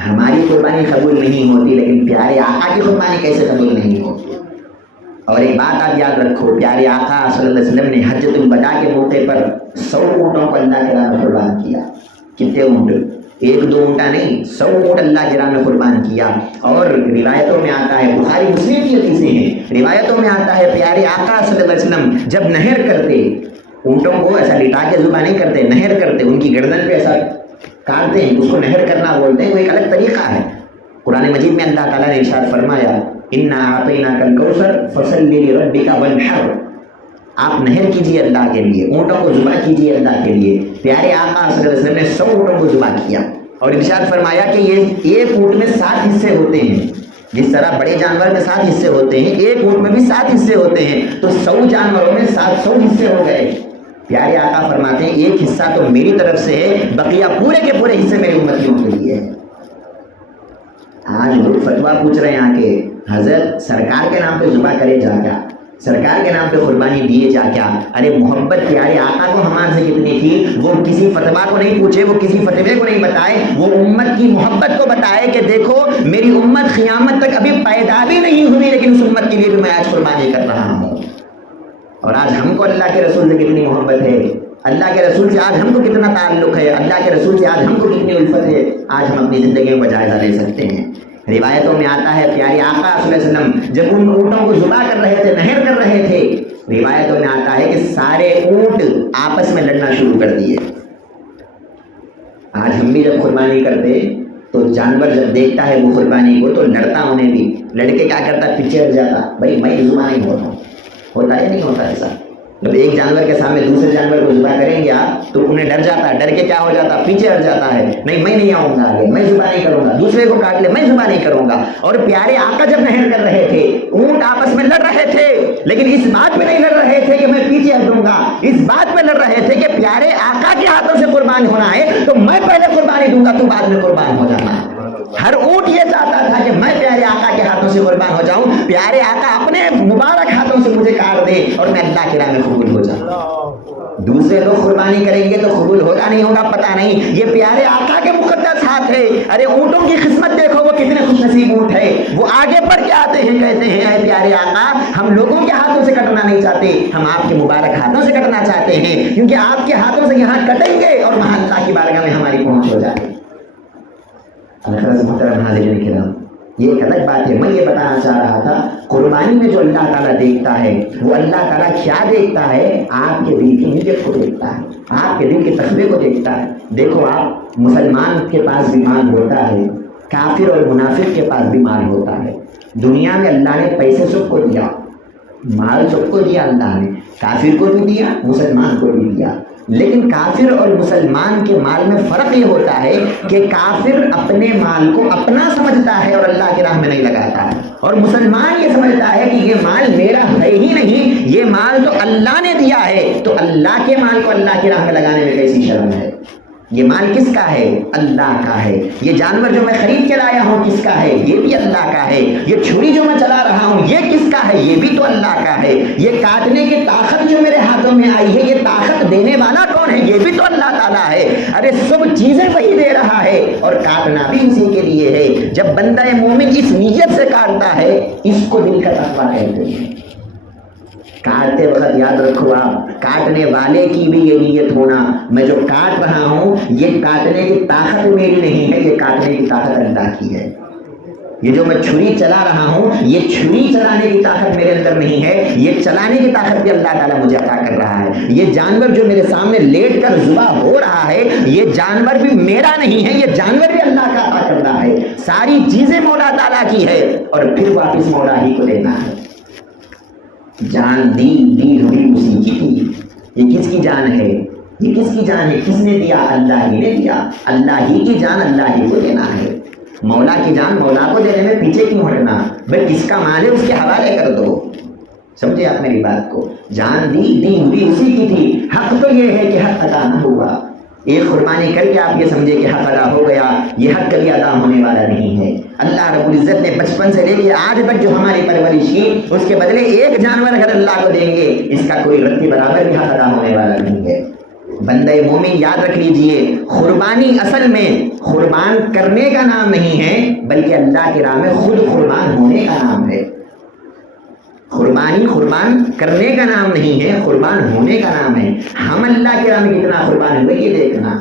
ہماری قربانی قبول نہیں ہوتی لیکن پیارے آقا کی قربانی کیسے قبول نہیں ہوتی؟ اور ایک بات آپ یاد رکھو، پیارے آقا صلی اللہ علیہ وسلم نے حجۃ الوداع کے موقع پر 100 اونٹوں کو اللہ کے راہ میں قربان کیا۔ کتنے اونٹ؟ 1-2 اونٹا نہیں، 100 اونٹ اللہ کے راہ میں قربان کیا۔ اور روایتوں میں آتا ہے، بخاری مسلم کی حدیثیں ہیں، روایتوں میں آتا ہے پیارے آقا صلی اللہ علیہ وسلم جب نہر کرتے، اونٹوں کو ایسا لٹا کے ذبح نہیں کرتے، نہر کرتے، ان کی گردن پہ ایسا کاٹتے ہیں، اس کو نہر کرنا بولتے ہیں، وہ ایک الگ طریقہ ہے۔ قرآن مجید میں اللہ تعالیٰ نے ارشاد فرمایا اِنَّا أَعْطَيْنَاكَ الْكَوْثَرَ فَصَلِّ لِرَبِّكَ وَانْحَرْ، آپ نہر کیجیے اللہ کے لیے، اونٹوں کو ذبح کیجیے اللہ کے لیے۔ پیارے آقا صلی اللہ علیہ وسلم نے 100 اونٹوں کو ذبح کیا اور ارشاد فرمایا کہ یہ ایک اونٹ میں 7 حصے ہوتے ہیں، جس طرح بڑے جانور میں 7 حصے ہوتے ہیں، ایک اونٹ میں بھی 7 حصے ہوتے ہیں، تو 100 جانوروں میں 700 حصے ہو گئے۔ پیارے آقا فرماتے ہیں ایک حصہ تو میری طرف سے ہے، بقیہ پورے کے پورے حصے میری امتیوں کے لیے ہے۔ آج لوگ فتویٰ پوچھ رہے ہیں آ کے حضرت سرکار کے نام پہ ذبح کرے جا کیا، سرکار کے نام پہ قربانی دیے جا کیا؟ ارے محبت پیارے آقا کو ہمارے سے کتنی تھی، وہ کسی فتویٰ کو نہیں پوچھے، وہ کسی فتوے کو نہیں بتائے، وہ امت کی محبت کو بتائے کہ دیکھو میری امت قیامت تک ابھی پیدا بھی نہیں ہوئی لیکن اس امت کے لیے بھی میں آج قربانی کر رہا ہوں۔ اور آج ہم کو اللہ کے رسول سے کتنی محبت ہے، اللہ کے رسول سے آج ہم کو کتنا تعلق ہے، اللہ کے رسول سے آج ہم کو کتنی الفت ہے، آج ہم اپنی زندگی میں جائزہ لے سکتے ہیں۔ روایتوں میں آتا ہے پیارے آقا صلی اللہ علیہ وسلم جب ان اونٹوں کو ذبح کر رہے تھے، نہر کر رہے تھے، روایتوں میں آتا ہے کہ سارے اونٹ آپس میں لڑنا شروع کر دیے۔ آج ہم بھی جب قربانی کرتے تو وہ جانور جب دیکھتا ہے وہ قربانی کو تو لڑتا انہیں بھی، لڑکے کیا کرتا ہے پیچھے ہٹ جاتا، بھائی میں ذبح نہیں ہوتا ہے نہیں ہوتا ایسا؟ جب ایک جانور کے سامنے دوسرے جانور کو ذبح کریں گے آپ تو انہیں ڈر جاتا ہے، ڈر کے کیا ہو جاتا ہے پیچھے ہٹ جاتا ہے، نہیں میں نہیں آؤں گا آگے، میں ذبح نہیں کروں گا، دوسرے کو کاٹ لے میں ذبح نہیں کروں گا۔ اور پیارے آقا جب نہر کر رہے تھے اونٹ آپس میں لڑ رہے تھے، لیکن اس بات میں نہیں لڑ رہے تھے کہ میں پیچھے ہٹوں گا، اس بات میں لڑ رہے تھے کہ پیارے آقا کے ہاتھوں سے قربان ہونا ہے تو میں پہلے قربانی دوں گا تو بعد میں قربان ہو جانا۔ ہر اونٹ یہ چاہتا تھا کہ میں پیارے آقا کے ہاتھوں سے قربان ہو جاؤں، پیارے آقا اپنے مبارک ہاتھوں سے مجھے کاٹ دے اور میں اللہ کی راہ میں قبول ہو جاؤں۔ دوسرے لوگ قربانی کریں گے تو قبول ہوگا نہیں ہوگا پتہ نہیں، یہ پیارے آقا کے مقدس ہاتھ ہے۔ ارے اونٹوں کی قسمت دیکھو وہ کتنے خوش نصیب اونٹ ہے، وہ آگے بڑھ کے آتے ہیں کہتے ہیں اے پیارے آقا ہم لوگوں کے ہاتھوں سے کٹنا نہیں چاہتے، ہم آپ کے مبارک ہاتھوں سے کٹنا چاہتے ہیں، کیونکہ آپ کے ہاتھوں سے یہاں کٹیں گے اور وہاں اللہ کی بارگاہ میں ہماری پہنچ ہو جائے۔ محترم حاضرین کرام، یہ ایک الگ بات ہے، میں یہ بتانا چاہ رہا تھا قربانی میں جو اللہ تعالیٰ دیکھتا ہے وہ اللہ تعالیٰ کیا دیکھتا ہے؟ آپ کے دل کی نیت کو دیکھتا ہے، آپ کے دل کے تقوی کو دیکھتا ہے۔ دیکھو آپ مسلمان کے پاس بھی مال ہوتا ہے، کافر اور منافق کے پاس بھی مال ہوتا ہے۔ دنیا میں اللہ نے پیسے سب کو دیا، مال سب کو دیا، اللہ نے کافر کو بھی دیا مسلمان کو بھی دیا، لیکن کافر اور مسلمان کے مال میں فرق یہ ہوتا ہے کہ کافر اپنے مال کو اپنا سمجھتا ہے اور اللہ کی راہ میں نہیں لگاتا ہے، اور مسلمان یہ سمجھتا ہے کہ یہ مال میرا ہے ہی نہیں، یہ مال تو اللہ نے دیا ہے، تو اللہ کے مال کو اللہ کی راہ میں لگانے میں کیسی شرم ہے؟ یہ مال کس کا ہے؟ اللہ کا ہے۔ یہ جانور جو میں خرید کے لایا ہوں کس کا ہے؟ یہ بھی اللہ کا ہے۔ یہ چھری جو میں چلا رہا ہوں یہ کس کا ہے؟ یہ بھی تو اللہ کا ہے۔ یہ کاٹنے کی طاقت جو میرے ہاتھوں میں آئی ہے یہ طاقت دینے والا کون ہے؟ یہ بھی تو اللہ تعالیٰ ہے۔ ارے سب چیزیں وہی دے رہا ہے اور کاٹنا بھی اسی کے لیے ہے۔ جب بندہ مومن اس نیت سے کاٹتا ہے اس کو دل کا تقویٰ کہتے ہیں۔ کاٹتے وقت یاد رکھو آپ، کاٹنے والے کی بھی یہ نیت ہونا، میں جو کاٹ رہا ہوں یہ کاٹنے کی طاقت میری نہیں ہے، یہ کاٹنے کی طاقت اللہ کی ہے۔ یہ جو میں چھری چلا رہا ہوں یہ چھری چلانے کی طاقت میرے اندر نہیں ہے، یہ چلانے کی طاقت بھی اللہ تعالیٰ مجھے عطا کر رہا ہے۔ یہ جانور جو میرے سامنے لیٹ کر ذبح ہو رہا ہے یہ جانور بھی میرا نہیں ہے، یہ جانور بھی اللہ کا عطا کر رہا ہے۔ ساری چیزیں مولا تعالیٰ کی ہے اور پھر واپس مولا ہی کو دینا ہے۔ جان دی ہوئی اسی کی تھی۔ یہ کس کی جان ہے؟ یہ کس کی جان ہے؟ کس نے دیا؟ اللہ ہی نے دیا۔ اللہ ہی کی جان اللہ ہی کو دینا ہے۔ مولا کی جان مولا کو دینے میں پیچھے کیوں ہٹنا؟ بھائی کس کا مال ہے اس کے حوالے کر دو۔ سمجھے آپ میری بات کو؟ جان دی ہوئی اسی کی تھی۔ حق تو یہ ہے کہ حق ادا نہ ہوا۔ ایک قربانی کر کے آپ یہ سمجھے کہ حق ادا ہو گیا، یہ حق کبھی ادا ہونے والا نہیں ہے۔ اللہ رب العزت نے بچپن سے لے کے آج تک جو ہماری پرورش کی اس کے بدلے ایک جانور اگر اللہ کو دیں گے اس کا کوئی رتی برابر بھی حق ادا ہونے والا نہیں ہے۔ بندہ مومن یاد رکھ لیجئے، قربانی اصل میں قربان کرنے کا نام نہیں ہے بلکہ اللہ کی راہ میں خود قربان ہونے کا نام ہے۔ قربانی قربان کرنے کا نام نہیں ہے، قربان ہونے کا نام ہے۔ ہم اللہ کی راہ میں کتنا قربان ہوئے یہ دیکھنا،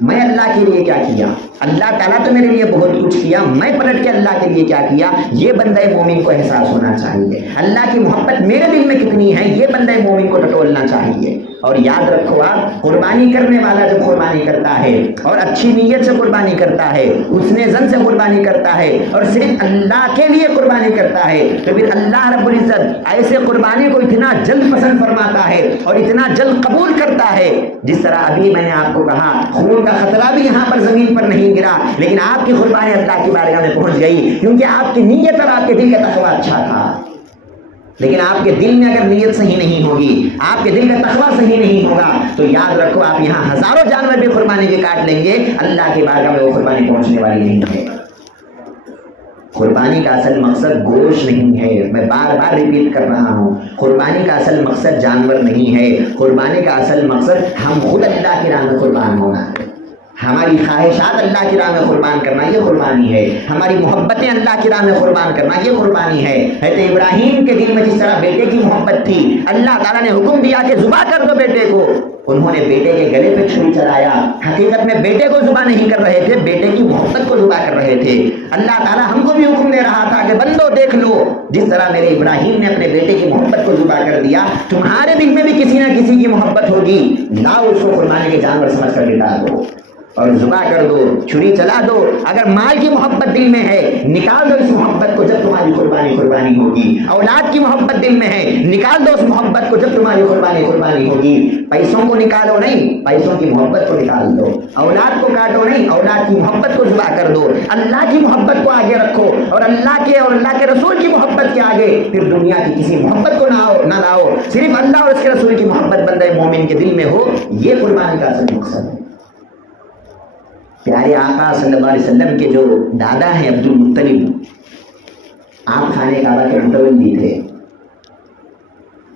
میں اللہ کے لیے کیا کیا، اللہ تعالیٰ تو میرے لیے بہت کچھ کیا، میں پلٹ کے اللہ کے لیے کیا کیا، یہ بندہ مومن کو احساس ہونا چاہیے۔ اللہ کی محبت میرے دل میں کتنی ہے یہ بندہ مومن کو ٹٹولنا چاہیے۔ اور یاد رکھو آپ، قربانی کرنے والا جب قربانی کرتا ہے اور اچھی نیت سے قربانی کرتا ہے، اس نے زن سے قربانی کرتا ہے اور صرف اللہ کے لیے قربانی کرتا ہے تو پھر اللہ رب العزت ایسے قربانی کو اتنا جلد پسند فرماتا ہے اور اتنا جلد قبول کرتا ہے، جس طرح ابھی میں نے آپ کو کہا خون کا خطرہ بھی یہاں پر زمین پر نہیں گرا لیکن آپ کی قربانی اللہ کی بارگاہ میں پہنچ گئی کیونکہ آپ کی نیت اور آپ کے دل کا تقویٰ اچھا تھا۔ لیکن آپ کے دل میں اگر نیت صحیح نہیں ہوگی، آپ کے دل کا تقویٰ صحیح نہیں ہوگا تو یاد رکھو آپ یہاں ہزاروں جانور بھی قربانی کے کاٹ لیں گے، اللہ کی بارگاہ میں وہ قربانی پہنچنے والی نہیں ہے۔ قربانی کا اصل مقصد گوشت نہیں ہے، میں بار بار ریپیٹ کر رہا ہوں، قربانی کا اصل مقصد جانور نہیں ہے، قربانی کا اصل مقصد ہم خود اللہ کی راہ میں قربان ہونا ہے۔ ہماری خواہشات اللہ کی راہ میں قربان کرنا یہ قربانی ہے، ہماری محبتیں اللہ کی راہ میں قربان کرنا یہ قربانی ہے۔ حضرت ابراہیم کے دل میں جس طرح بیٹے کی محبت تھی، اللہ تعالیٰ نے حکم دیا کہ ذبح کر دو بیٹے کو، انہوں نے بیٹے کے گلے پہ چھری چلایا، حقیقت میں بیٹے کو ذبح نہیں کر رہے تھے، بیٹے کی محبت کو ذبح کر رہے تھے۔ اللہ تعالیٰ ہم کو بھی حکم دے رہا تھا کہ بندو دیکھ لو، جس طرح میرے ابراہیم نے اپنے بیٹے کی محبت کو ذبح کر دیا، تمہارے دل میں بھی کسی نہ کسی کی محبت ہوگی، لاؤ اس کو قربانی کے جانور سمجھ کر بتا دو۔ اور ذبح کر دو, چھری چلا دو. اگر مال کی محبت دل میں ہے نکال دو اس محبت کو جب تمہاری قربانی ہوگی. اولاد کی محبت دل میں ہے نکال دو اس محبت کو جب تمہاری قربانی ہوگی. پیسوں کو نکالو نہیں, پیسوں کی محبت کو نکال دو. اولاد کو کاٹو نہیں, اولاد کی محبت کو ذبح کر دو. اللہ کی محبت کو آگے رکھو اور اللہ کے رسول کی محبت کے آگے پھر دنیا کی کسی محبت کو نہ لاؤ. صرف اللہ اور اس کے رسول کی محبت بندہ مومن کے دل میں ہو. یہ قربانی کا اصل مقصد ہے. پیارے آقا صلی اللہ علیہ وسلم کے جو دادا ہیں عبد المطلب, آپ خانے کعبہ کے متولی تھے.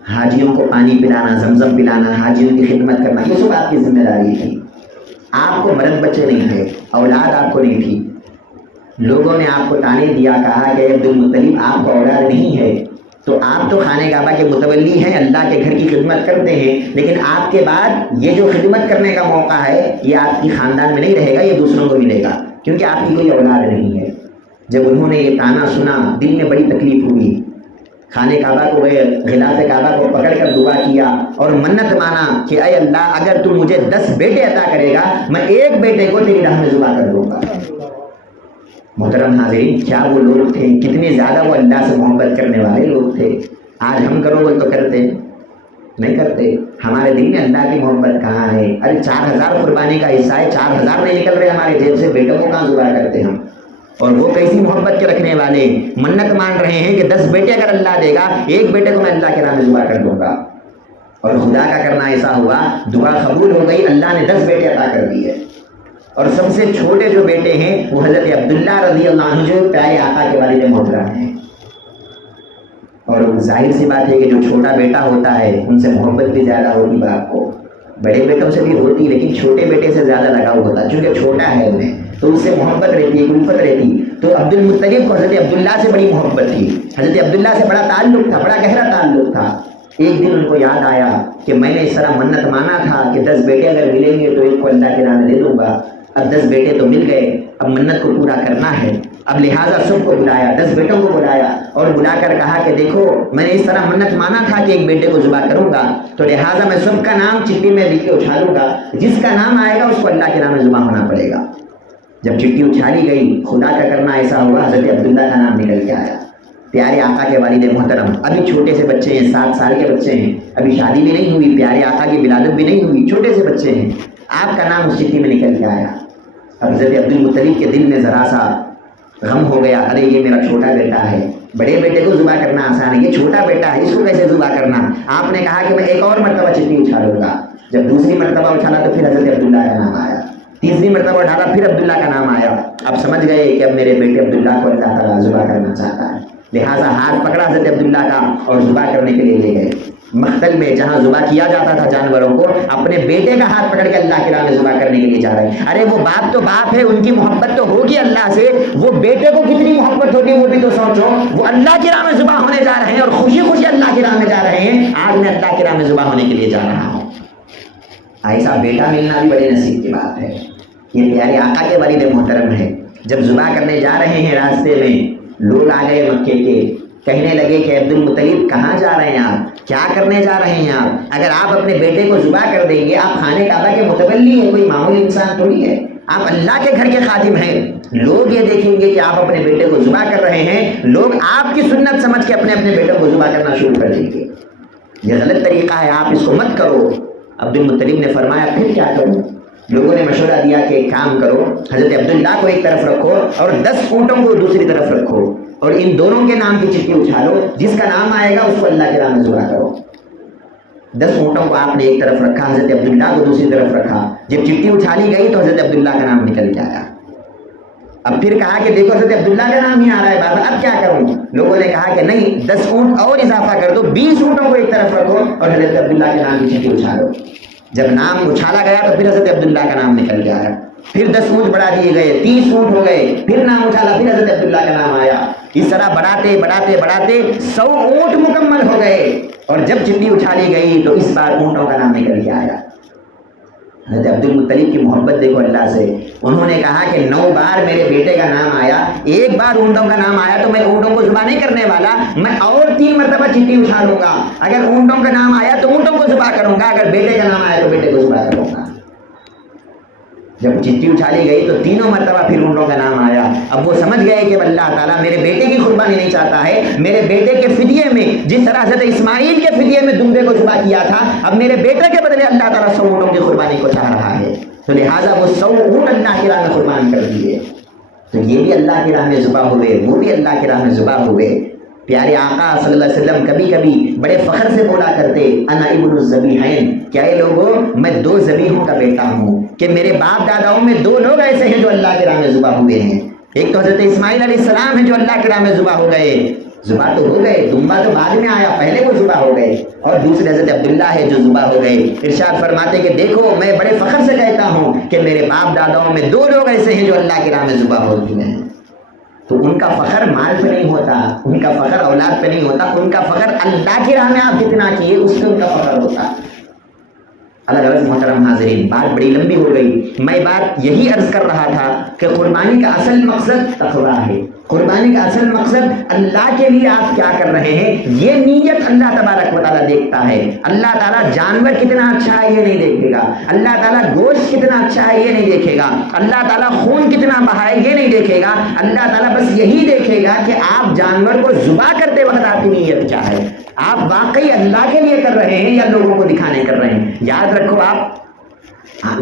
حاجیوں کو پانی پلانا, زمزم پلانا, حاجیوں کی خدمت کرنا, یہ سب آپ کی ذمہ داری تھی. آپ کو مرد بچے نہیں تھے, اولاد آپ کو نہیں تھی. لوگوں نے آپ کو تانے دیا, کہا کہ عبد المطلب آپ کو اولاد نہیں ہے تو آپ تو خانے کعبہ کے متولی ہیں, اللہ کے گھر کی خدمت کرتے ہیں, لیکن آپ کے بعد یہ جو خدمت کرنے کا موقع ہے یہ آپ کی خاندان میں نہیں رہے گا, یہ دوسروں کو ملے گا کیونکہ آپ کی کوئی اولاد نہیں ہے. جب انہوں نے یہ تانا سنا دل میں بڑی تکلیف ہوئی. خانے کعبہ کو گئے, غلاف کعبہ کو پکڑ کر دعا کیا اور منت مانا کہ اے اللہ اگر تو مجھے 10 بیٹے عطا کرے گا میں ایک بیٹے کو تیری راہ میں ذبح کر دوں گا. محترم حاضرین, کیا وہ لوگ تھے, کتنے زیادہ وہ اللہ سے محبت کرنے والے لوگ تھے. آج ہم کرو بول تو کرتے نہیں کرتے. ہمارے دل میں اللہ کی محبت کہاں ہے؟ ارے 4000 قربانی کا حصہ ہے, 4000 نہیں نکل رہے ہمارے جیب سے, بیٹوں کو کہاں ذبح کرتے ہم؟ اور وہ کیسی محبت کے رکھنے والے, منت مان رہے ہیں کہ 10 بیٹے اگر اللہ دے گا ایک بیٹے کو میں اللہ کے راہ میں ذبح کر دوں گا. اور خدا کا کرنا ایسا ہوا, دعا قبول ہو گئی, اللہ نے 10 بیٹے عطا کر دیے. اور سب سے چھوٹے جو بیٹے ہیں وہ حضرت عبداللہ رضی اللہ عنہ جو پیارے آقا کے والد محترم ہیں. اور ظاہر سی بات ہے کہ جو چھوٹا بیٹا ہوتا ہے ان سے محبت بھی زیادہ ہوتی باپ کو. بڑے بیٹوں سے بھی ہوتی لیکن چھوٹے بیٹے سے زیادہ لگاؤ ہوتا چونکہ چھوٹا ہے انہیں, تو اس سے محبت رہتی ہے, الفت رہتی. تو عبد المطلب کو حضرت عبداللہ سے بڑی محبت تھی, حضرت عبداللہ سے بڑا تعلق تھا, بڑا گہرا تعلق تھا. ایک دن ان کو یاد آیا کہ میں نے اس طرح منت مانا تھا کہ 10 بیٹے اگر ملیں گے تو ایک کو اللہ کے راہ میں دے دوں گا. اب 10 بیٹے تو مل گئے, اب منت کو پورا کرنا ہے. اب لہٰذا سب کو بلایا, 10 بیٹوں کو بلایا اور بلا کر کہا کہ دیکھو میں نے اس طرح منت مانا تھا کہ ایک بیٹے کو ذبح کروں گا, تو لہٰذا میں سب کا نام چٹھی میں لکھ کے اچھالوں گا, جس کا نام آئے گا اس کو اللہ کے نام میں ذبح ہونا پڑے گا. جب چٹھی اچھالی گئی خدا کا کرنا ایسا ہوا حضرت عبداللہ کا نام نکل کے آیا. پیارے آقا کے والد محترم, ابھی چھوٹے سے بچے ہیں, 7 سال کے بچے ہیں, ابھی شادی بھی نہیں ہوئی, پیارے آقا کی ولادت بھی نہیں ہوئی, چھوٹے سے بچے ہیں, آپ کا نام اس چٹھی میں نکل کے آیا. اب حضرت عبد المطلب کے دل میں ذرا سا غم ہو گیا, ارے یہ میرا چھوٹا بیٹا ہے, بڑے بیٹے کو ذبح کرنا آسان ہے, یہ چھوٹا بیٹا ہے اس کو کیسے ذبح کرنا. آپ نے کہا کہ میں ایک اور مرتبہ چٹھی اچھالوں گا. جب دوسری مرتبہ اچھالا تو پھر حضرت عبداللہ کا نام آیا, تیسری مرتبہ اٹھالا پھر عبداللہ کا نام آیا. اب سمجھ گئے کہ اب میرے بیٹے عبداللہ کو اللہ تعالیٰ ذبح کرنا چاہتا ہے, لہٰذا ہاتھ پکڑا حضرت عبداللہ کا اور ذبح کرنے کے لیے لے گئے. مقتل میں جہاں ذبح کیا جاتا تھا جانوروں کو, اپنے بیٹے کا ہاتھ پکڑ کے اللہ کے راہ میں ذبح کرنے کے لیے جا رہے ہیں. ارے وہ باپ تو باپ ہے, ان کی محبت تو ہوگی اللہ سے, وہ بیٹے کو کتنی محبت ہوگی وہ بھی تو سوچو. وہ اللہ کی راہ میں ذبح ہونے جا رہے ہیں اور خوشی خوشی اللہ کی راہ میں جا رہے ہیں. آج میں اللہ کی راہ میں ذبح ہونے کے لیے جا رہا ہوں. ایسا بیٹا ملنا بھی بڑے نصیب کی بات ہے. یہ پیارے آقا کے والد محترم ہے. جب ذبح کرنے جا رہے ہیں راستے میں لوگ آ گئے مکے کے, کہنے لگے کہ عبد المطلب کہاں جا رہے ہیں آپ, کیا کرنے جا رہے ہیں آپ, اگر آپ اپنے بیٹے کو ذبح کر دیں گے, آپ خانے کعبہ کے متولی ہیں, کوئی معمولی انسان تھوڑی ہے, آپ اللہ کے گھر کے خادم ہیں. لوگ یہ دیکھیں گے کہ آپ اپنے بیٹے کو ذبح کر رہے ہیں, لوگ آپ کی سنت سمجھ کے اپنے اپنے بیٹوں کو ذبح کرنا شروع کر دیں گے. یہ غلط طریقہ ہے, آپ اس کو مت کرو. عبد المطلب نے فرمایا پھر کیا کروں. لوگوں نے مشورہ دیا کہ ایک کام کرو, حضرت عبداللہ کو ایک طرف رکھو اور 10 اونٹوں کو دوسری طرف رکھو, اور ان دونوں کے نام کی چٹھی اچھالو, جس کا نام آئے گا اس کو اللہ کے راہ میں ذبح کرو. 10 اونٹوں کو آپ نے ایک طرف رکھا, حضرت عبداللہ کو دوسری طرف رکھا. جب چٹھی اچھالی گئی تو حضرت عبداللہ کا نام نکل کے آیا. اب پھر کہا کہ دیکھو حضرت عبداللہ کا نام ہی آ رہا ہے بابا, اب کیا کروں. لوگوں نے کہا کہ نہیں, 10 اونٹ اور اضافہ کر دو, 20 اونٹوں کو ایک طرف رکھو اور حضرت عبداللہ کے نام کی چٹھی اچھالو. جب نام اچھالا گیا تو پھر حضرت عبداللہ کا نام نکل کے آیا. پھر 10 اونٹ بڑھا دیے گئے, 30 اونٹ ہو گئے, پھر نام اچھالا, پھر حضرت عبداللہ کا نام آیا. اس طرح بڑھاتے بڑھاتے بڑھاتے 100 اونٹ مکمل ہو گئے, اور جب چٹھی اچھالی گئی تو اس بار اونٹوں کا نام نکل کے آیا. حضرت عبد المطلب کی محبت دیکھو اللہ سے. انہوں نے کہا کہ 9 بار میرے بیٹے کا نام آیا, ایک بار اونٹوں کا نام آیا تو میں اونٹوں کو ذبح نہیں کرنے والا, میں اور 3 مرتبہ چٹھی اچھالوں گا. اگر اونٹوں کا نام آیا تو اونٹوں کو ذبح کروں گا, اگر بیٹے کا نام آیا تو بیٹے کو ذبح کروں گا. جب چٹھی اچھالی گئی تو تینوں مرتبہ پھر اونٹوں کا نام آیا. اب وہ سمجھ گئے کہ اللہ تعالیٰ میرے بیٹے کی قربانی نہیں چاہتا ہے. میرے بیٹے کے فدیے میں جس طرح حضرت اسماعیل کے فدیے میں دمبے کو ذبح کیا تھا, اب میرے بیٹے کے بدلے اللہ تعالیٰ 100 اونٹوں کی قربانی کو چاہ رہا ہے. تو لہٰذا وہ 100 اونٹ اللہ کی راہ میں قربان کر دیے. تو یہ بھی اللہ کی راہ میں ذبح ہوئے, وہ بھی اللہ کی راہ میں ذبح ہوئے. پیارے آقا صلی اللہ علیہ وسلم کبھی کبھی بڑے فخر سے بولا کرتے, انا ابن الذبیحین, کیا اے لوگوں میں 2 ذبیحوں کا بیٹا ہوں, کہ میرے باپ داداؤں میں 2 لوگ ایسے ہیں جو اللہ کی راہ میں ذبح ہوئے ہیں. ایک تو حضرت اسماعیل علیہ السلام ہیں جو اللہ کی راہ میں ذبح ہو گئے, ذبح تو ہو گئے, دمبا تو بعد میں آیا, پہلے وہ ذبح ہو گئے. اور دوسرے حضرت عبداللہ ہے جو ذبح ہو گئے. ارشاد فرماتے کہ دیکھو میں بڑے فخر سے کہتا ہوں کہ میرے باپ داداؤں میں 2 لوگ ایسے ہیں جو اللہ کی راہ میں ذبح ہو چکے ہیں. تو ان کا فخر مال پہ نہیں ہوتا, ان کا فخر اولاد پہ نہیں ہوتا, ان کا فخر اللہ کی راہ میں آپ کتنا کیے اس پہ ان کا فخر ہوتا. الگ الگ محترم حاضرین, بات بڑی لمبی ہو گئی. میں بات یہی عرض کر رہا تھا کہ قربانی کا اصل مقصد تقویٰ ہے. قربانی کا اصل مقصد اللہ کے لیے آپ کیا کر رہے ہیں, یہ نیت اللہ تبارک و تعالیٰ دیکھتا ہے. اللہ تعالیٰ جانور کتنا اچھا ہے یہ نہیں دیکھے گا, اللہ تعالیٰ گوشت کتنا اچھا ہے یہ نہیں دیکھے گا, اللہ تعالیٰ خون کتنا بہا ہے یہ نہیں دیکھے گا. اللہ تعالیٰ بس یہی دیکھے گا کہ آپ جانور کو ذبح کرتے وقت آپ کی نیت کیا ہے, آپ واقعی اللہ کے لیے کر رہے ہیں یا لوگوں کو دکھانے کر رہے ہیں. یاد رکھو, آپ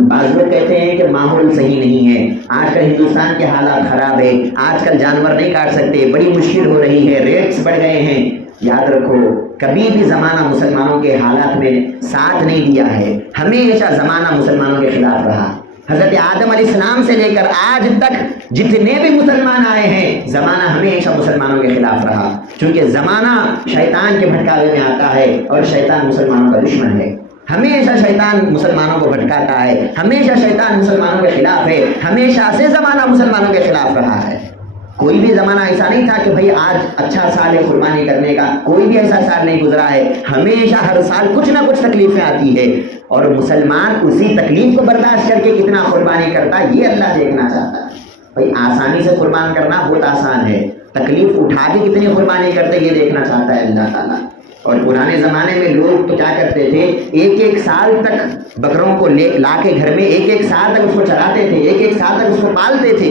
بعض لوگ کہتے ہیں کہ ماحول صحیح نہیں ہے, آج کل ہندوستان کے حالات خراب ہے, آج کل جانور نہیں کاٹ سکتے, بڑی مشکل ہو رہی ہے, ریٹس بڑھ گئے ہیں. یاد رکھو کبھی بھی زمانہ مسلمانوں کے حالات میں ساتھ نہیں دیا ہے, ہمیشہ زمانہ مسلمانوں کے خلاف رہا. حضرت آدم علیہ السلام سے لے کر آج تک جتنے بھی مسلمان آئے ہیں زمانہ ہمیشہ مسلمانوں کے خلاف رہا, کیونکہ زمانہ شیطان کے بھٹکاوے میں آتا ہے اور شیطان مسلمانوں کا دشمن ہے. ہمیشہ شیطان مسلمانوں کو بھٹکاتا ہے, ہمیشہ شیطان مسلمانوں کے خلاف ہے, ہمیشہ سے زمانہ مسلمانوں کے خلاف رہا ہے. کوئی بھی زمانہ ایسا نہیں تھا کہ بھئی آج اچھا سال ہے قربانی کرنے کا, کوئی بھی ایسا سال نہیں گزرا ہے. ہمیشہ ہر سال کچھ نہ کچھ تکلیفیں آتی ہے, اور مسلمان اسی تکلیف کو برداشت کر کے کتنا قربانی کرتا ہے یہ اللہ دیکھنا چاہتا ہے. بھئی آسانی سے قربان کرنا بہت آسان ہے, تکلیف اٹھا کے کتنی قربانی کرتے یہ دیکھنا چاہتا ہے اللہ تعالیٰ. اور پرانے زمانے میں لوگ تو کیا کرتے تھے, 1 سال تک بکروں کو لا کے گھر میں 1 سال تک اس کو چراتے تھے, 1 سال تک اس کو پالتے تھے,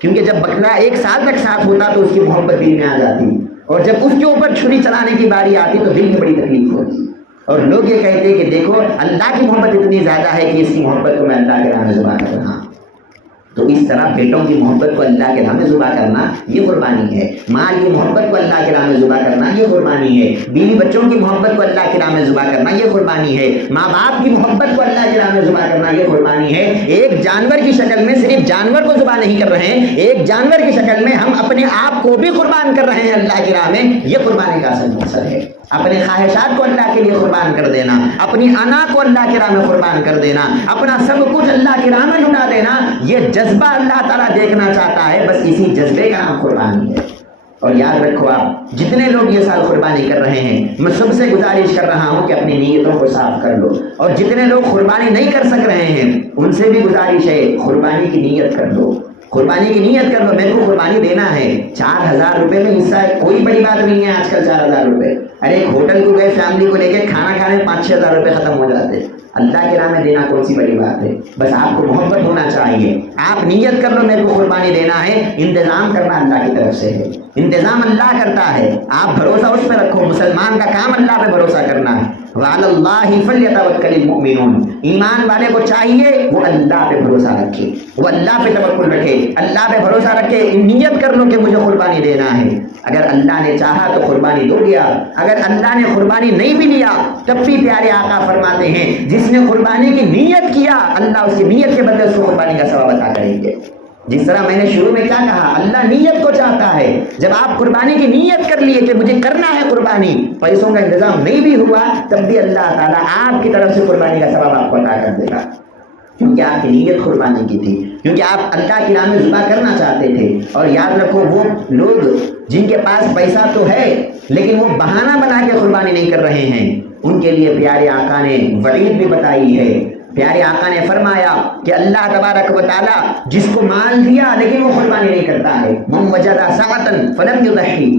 کیونکہ جب بکرا 1 سال تک ساتھ ہوتا تو اس کی محبت دل میں آ جاتی, اور جب اس کے اوپر چھری چلانے کی باری آتی تو دل میں بڑی تکلیف ہوتی. اور لوگ یہ کہتے ہیں کہ دیکھو اللہ کی محبت اتنی زیادہ ہے کہ اس کی محبت کو میں اللہ کے راہ میں ذبح کر رہا ہوں. تو اس طرح بیٹوں کی محبت کو اللہ کے راہ میں ذبح کرنا یہ قربانی ہے, مال کی محبت کو اللہ کے راہ میں ذبح کرنا یہ قربانی ہے, بیوی بچوں کی محبت کو اللہ کے راہ میں ذبح کرنا یہ قربانی ہے, ماں باپ کی محبت کو اللہ کے راہ میں ذبح کرنا یہ قربانی ہے. ایک جانور کی شکل میں صرف جانور کو ذبح نہیں کر رہے ہیں, ایک جانور کی شکل میں ہم اپنے آپ کو بھی قربان کر رہے ہیں اللہ کی راہ میں. یہ قربانی کا اصل مقصد ہے, اپنے خواہشات کو اللہ کے لیے قربان کر دینا, اپنی انا کو اللہ کی راہ میں قربان کر دینا, اپنا سب کچھ اللہ کی راہ میں لٹا دینا. یہ جذبہ اللہ تعالیٰ دیکھنا چاہتا ہے, بس اسی جذبے کا نام قربانی ہے. اور یاد رکھو آپ جتنے لوگ یہ سال قربانی کر رہے ہیں, میں سب سے گزارش کر رہا ہوں کہ اپنی نیتوں کو صاف کر لو. اور جتنے لوگ قربانی نہیں کر سک رہے ہیں ان سے بھی گزارش ہے قربانی کی نیت کر لو, قربانی کی نیت کر لو. میرے کو قربانی دینا ہے, 4000 روپے میں حصہ ہے, کوئی بڑی بات نہیں ہے. آج کل 4000 روپے, ارے ایک ہوٹل کو گئے فیملی کو لے کے کھانا کھانے میں 5-6 ہزار روپے ختم ہو جاتے. اللہ کے راہ میں دینا کون سی بڑی بات ہے, بس آپ کو محبت ہونا چاہیے. آپ نیت کر لو میرے کو قربانی دینا ہے, انتظام کرنا اللہ کی طرف سے ہے, انتظام اللہ کرتا ہے. آپ بھروسہ اس پہ رکھو, مسلمان کا کام اللہ پہ بھروسہ کرنا ہے. وعلی اللہ فلیتوکل المؤمنون, ایمان والے کو چاہیے وہ اللہ پہ بھروسہ رکھے, وہ اللہ پہ توکل رکھے, اللہ پہ بھروسہ رکھے. نیت کر لو کہ مجھے قربانی دینا ہے. اگر اللہ نے چاہا تو قربانی دو لیا, اگر اللہ نے قربانی نہیں بھی لیا تب بھی پیارے آقا فرماتے ہیں جس نے قربانی کی نیت کیا اللہ اس کی نیت کے بدلے اس کو قربانی کا ثواب عطا کریں گے. جس طرح میں نے شروع میں کیا کہا, اللہ نیت کو چاہتا ہے. جب آپ قربانی کی نیت کر لیے کہ مجھے کرنا ہے قربانی, پیسوں کا انتظام نہیں بھی ہوا تب بھی اللہ تعالیٰ آپ کی طرف سے قربانی کا ثواب آپ کو عطا کر دے گا, کیونکہ آپ کی نیت قربانی کی تھی, کیونکہ آپ اللہ کی راہ میں ذبح کرنا چاہتے تھے. اور یاد رکھو وہ لوگ جن کے پاس پیسہ تو ہے لیکن وہ بہانہ بنا کے قربانی نہیں کر رہے ہیں, ان کے لیے پیارے آقا نے وعید بھی بتائی ہے. پیارے آقا نے فرمایا کہ اللہ تبارک و تعالیٰ جس کو مال دیا لیکن وہ قربانی نہیں کرتا ہے, من وجد سعۃ فلم یضحی,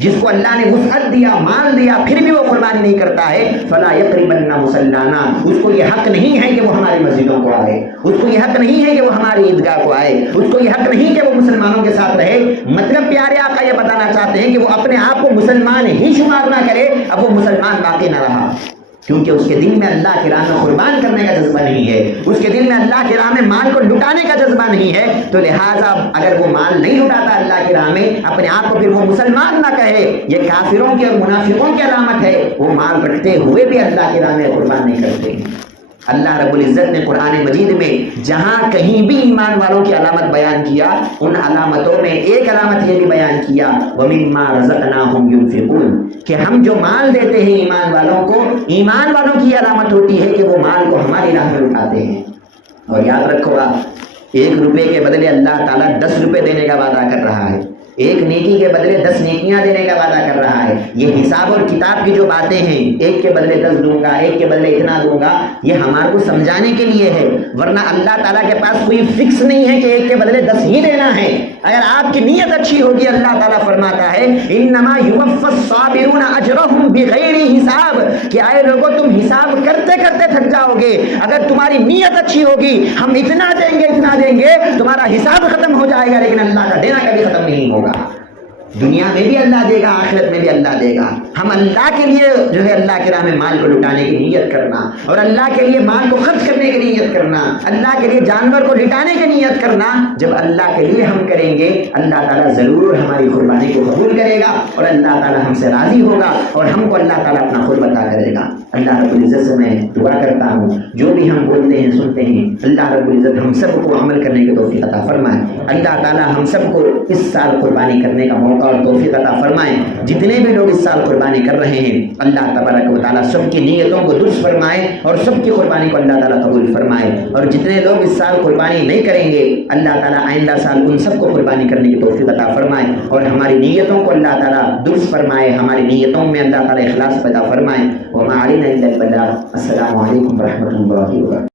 جس کو اللہ نے وسعت دیا، مال دیا، پھر بھی وہ قربانی نہیں کرتا ہے، فلا یقربن مصلانا، اس کو یہ حق نہیں ہے کہ وہ ہماری مسجدوں کو آئے، اس کو یہ حق نہیں ہے کہ وہ ہماری عیدگاہ کو آئے، اس کو یہ حق نہیں کہ وہ مسلمانوں کے ساتھ رہے۔ مطلب پیارے آقا یہ بتانا چاہتے ہیں کہ وہ اپنے آپ کو مسلمان ہی شمار نہ کرے، اب وہ مسلمان باقی نہ رہا، کیونکہ اس کے دل میں اللہ کی راہ میں قربان کرنے کا جذبہ نہیں ہے، اس کے دل میں اللہ کی راہ میں مال کو لٹانے کا جذبہ نہیں ہے، تو لہٰذا اگر وہ مال نہیں لٹاتا اللہ کی راہ میں، اپنے آپ کو پھر وہ مسلمان نہ کہے، یہ کافروں کی اور منافقوں کی علامت ہے، وہ مال رکھتے ہوئے بھی اللہ کی راہ میں قربان نہیں کرتے۔ اللہ رب العزت نے قرآن مجید میں جہاں کہیں بھی ایمان والوں کی علامت بیان کیا، ان علامتوں میں ایک علامت یہ بھی بیان کیا، وَمِمَّا رَزَقْنَاهُمْ يُنْفِقُونَ، کہ ہم جو مال دیتے ہیں ایمان والوں کو، ایمان والوں کی علامت ہوتی ہے کہ وہ مال کو ہماری راہ میں اٹھاتے ہیں۔ اور یاد رکھو آپ، 1 روپے کے بدلے اللہ تعالیٰ 10 روپے دینے کا وعدہ کر رہا ہے، 1 نیکی کے بدلے 10 نیکیاں دینے کا وعدہ کر رہا ہے۔ یہ حساب اور کتاب کی جو باتیں ہیں، 1 کے بدلے 10 دوں گا، 1 کے بدلے اتنا دوں گا، یہ ہمارے کو سمجھانے کے لیے ہے، ورنہ اللہ تعالیٰ کے پاس کوئی فکس نہیں ہے کہ 1 کے بدلے 10 ہی دینا ہے۔ اگر آپ کی نیت اچھی ہوگی، اللہ تعالیٰ فرماتا ہے انما یوفی الصابرون اجرهم بغیر حساب، کہ آئے لوگوں تم حساب کرتے کرتے تھک جاؤ گے، اگر تمہاری نیت اچھی ہوگی، ہم اتنا دیں گے اتنا دیں گے، تمہارا حساب ختم ہو جائے گا، لیکن اللہ کا دینا کبھی ختم نہیں ہوگا۔ دنیا میں بھی اللہ دے گا، آخرت میں بھی اللہ دے گا۔ ہم اللہ کے لیے جو ہے اللہ کی راہ میں مال کو لٹانے کی نیت کرنا، اور اللہ کے لیے مال کو خرچ کرنے کی نیت کرنا، اللہ کے لیے جانور کو لٹانے کی نیت کرنا، جب اللہ کے لیے ہم کریں گے، اللہ تعالیٰ ضرور ہماری قربانی کو قبول کرے گا، اور اللہ تعالیٰ ہم سے راضی ہوگا، اور ہم کو اللہ تعالیٰ اپنا قرب عطا کرے گا۔ اللہ رب العزت سے میں دعا کرتا ہوں، جو بھی ہم بولتے ہیں سنتے ہیں، اللہ رب العزت ہم سب کو عمل کرنے کی توفیق عطا فرمائے۔ اللہ تعالیٰ ہم سب کو اس سال قربانی کرنے کا موقع اور توفیق عطا فرمائے۔ جتنے بھی لوگ اس سال قربانی کر رہے ہیں، اللہ تبارک و تعالیٰ سب کی نیتوں کو درست فرمائے، اور سب کی قربانی کو اللہ تعالیٰ قبول فرمائے، اور جتنے لوگ اس سال قربانی نہیں کریں گے، اللہ تعالیٰ آئندہ سال ان سب کو قربانی کرنے کی توفیق عطا فرمائے، اور ہماری نیتوں کو اللہ تعالیٰ درست فرمائے، ہماری نیتوں میں اللہ تعالیٰ اخلاص پیدا فرمائے۔ وما علینا الا البلاغ۔ السلام علیکم ورحمۃ اللہ وبرکاتہ۔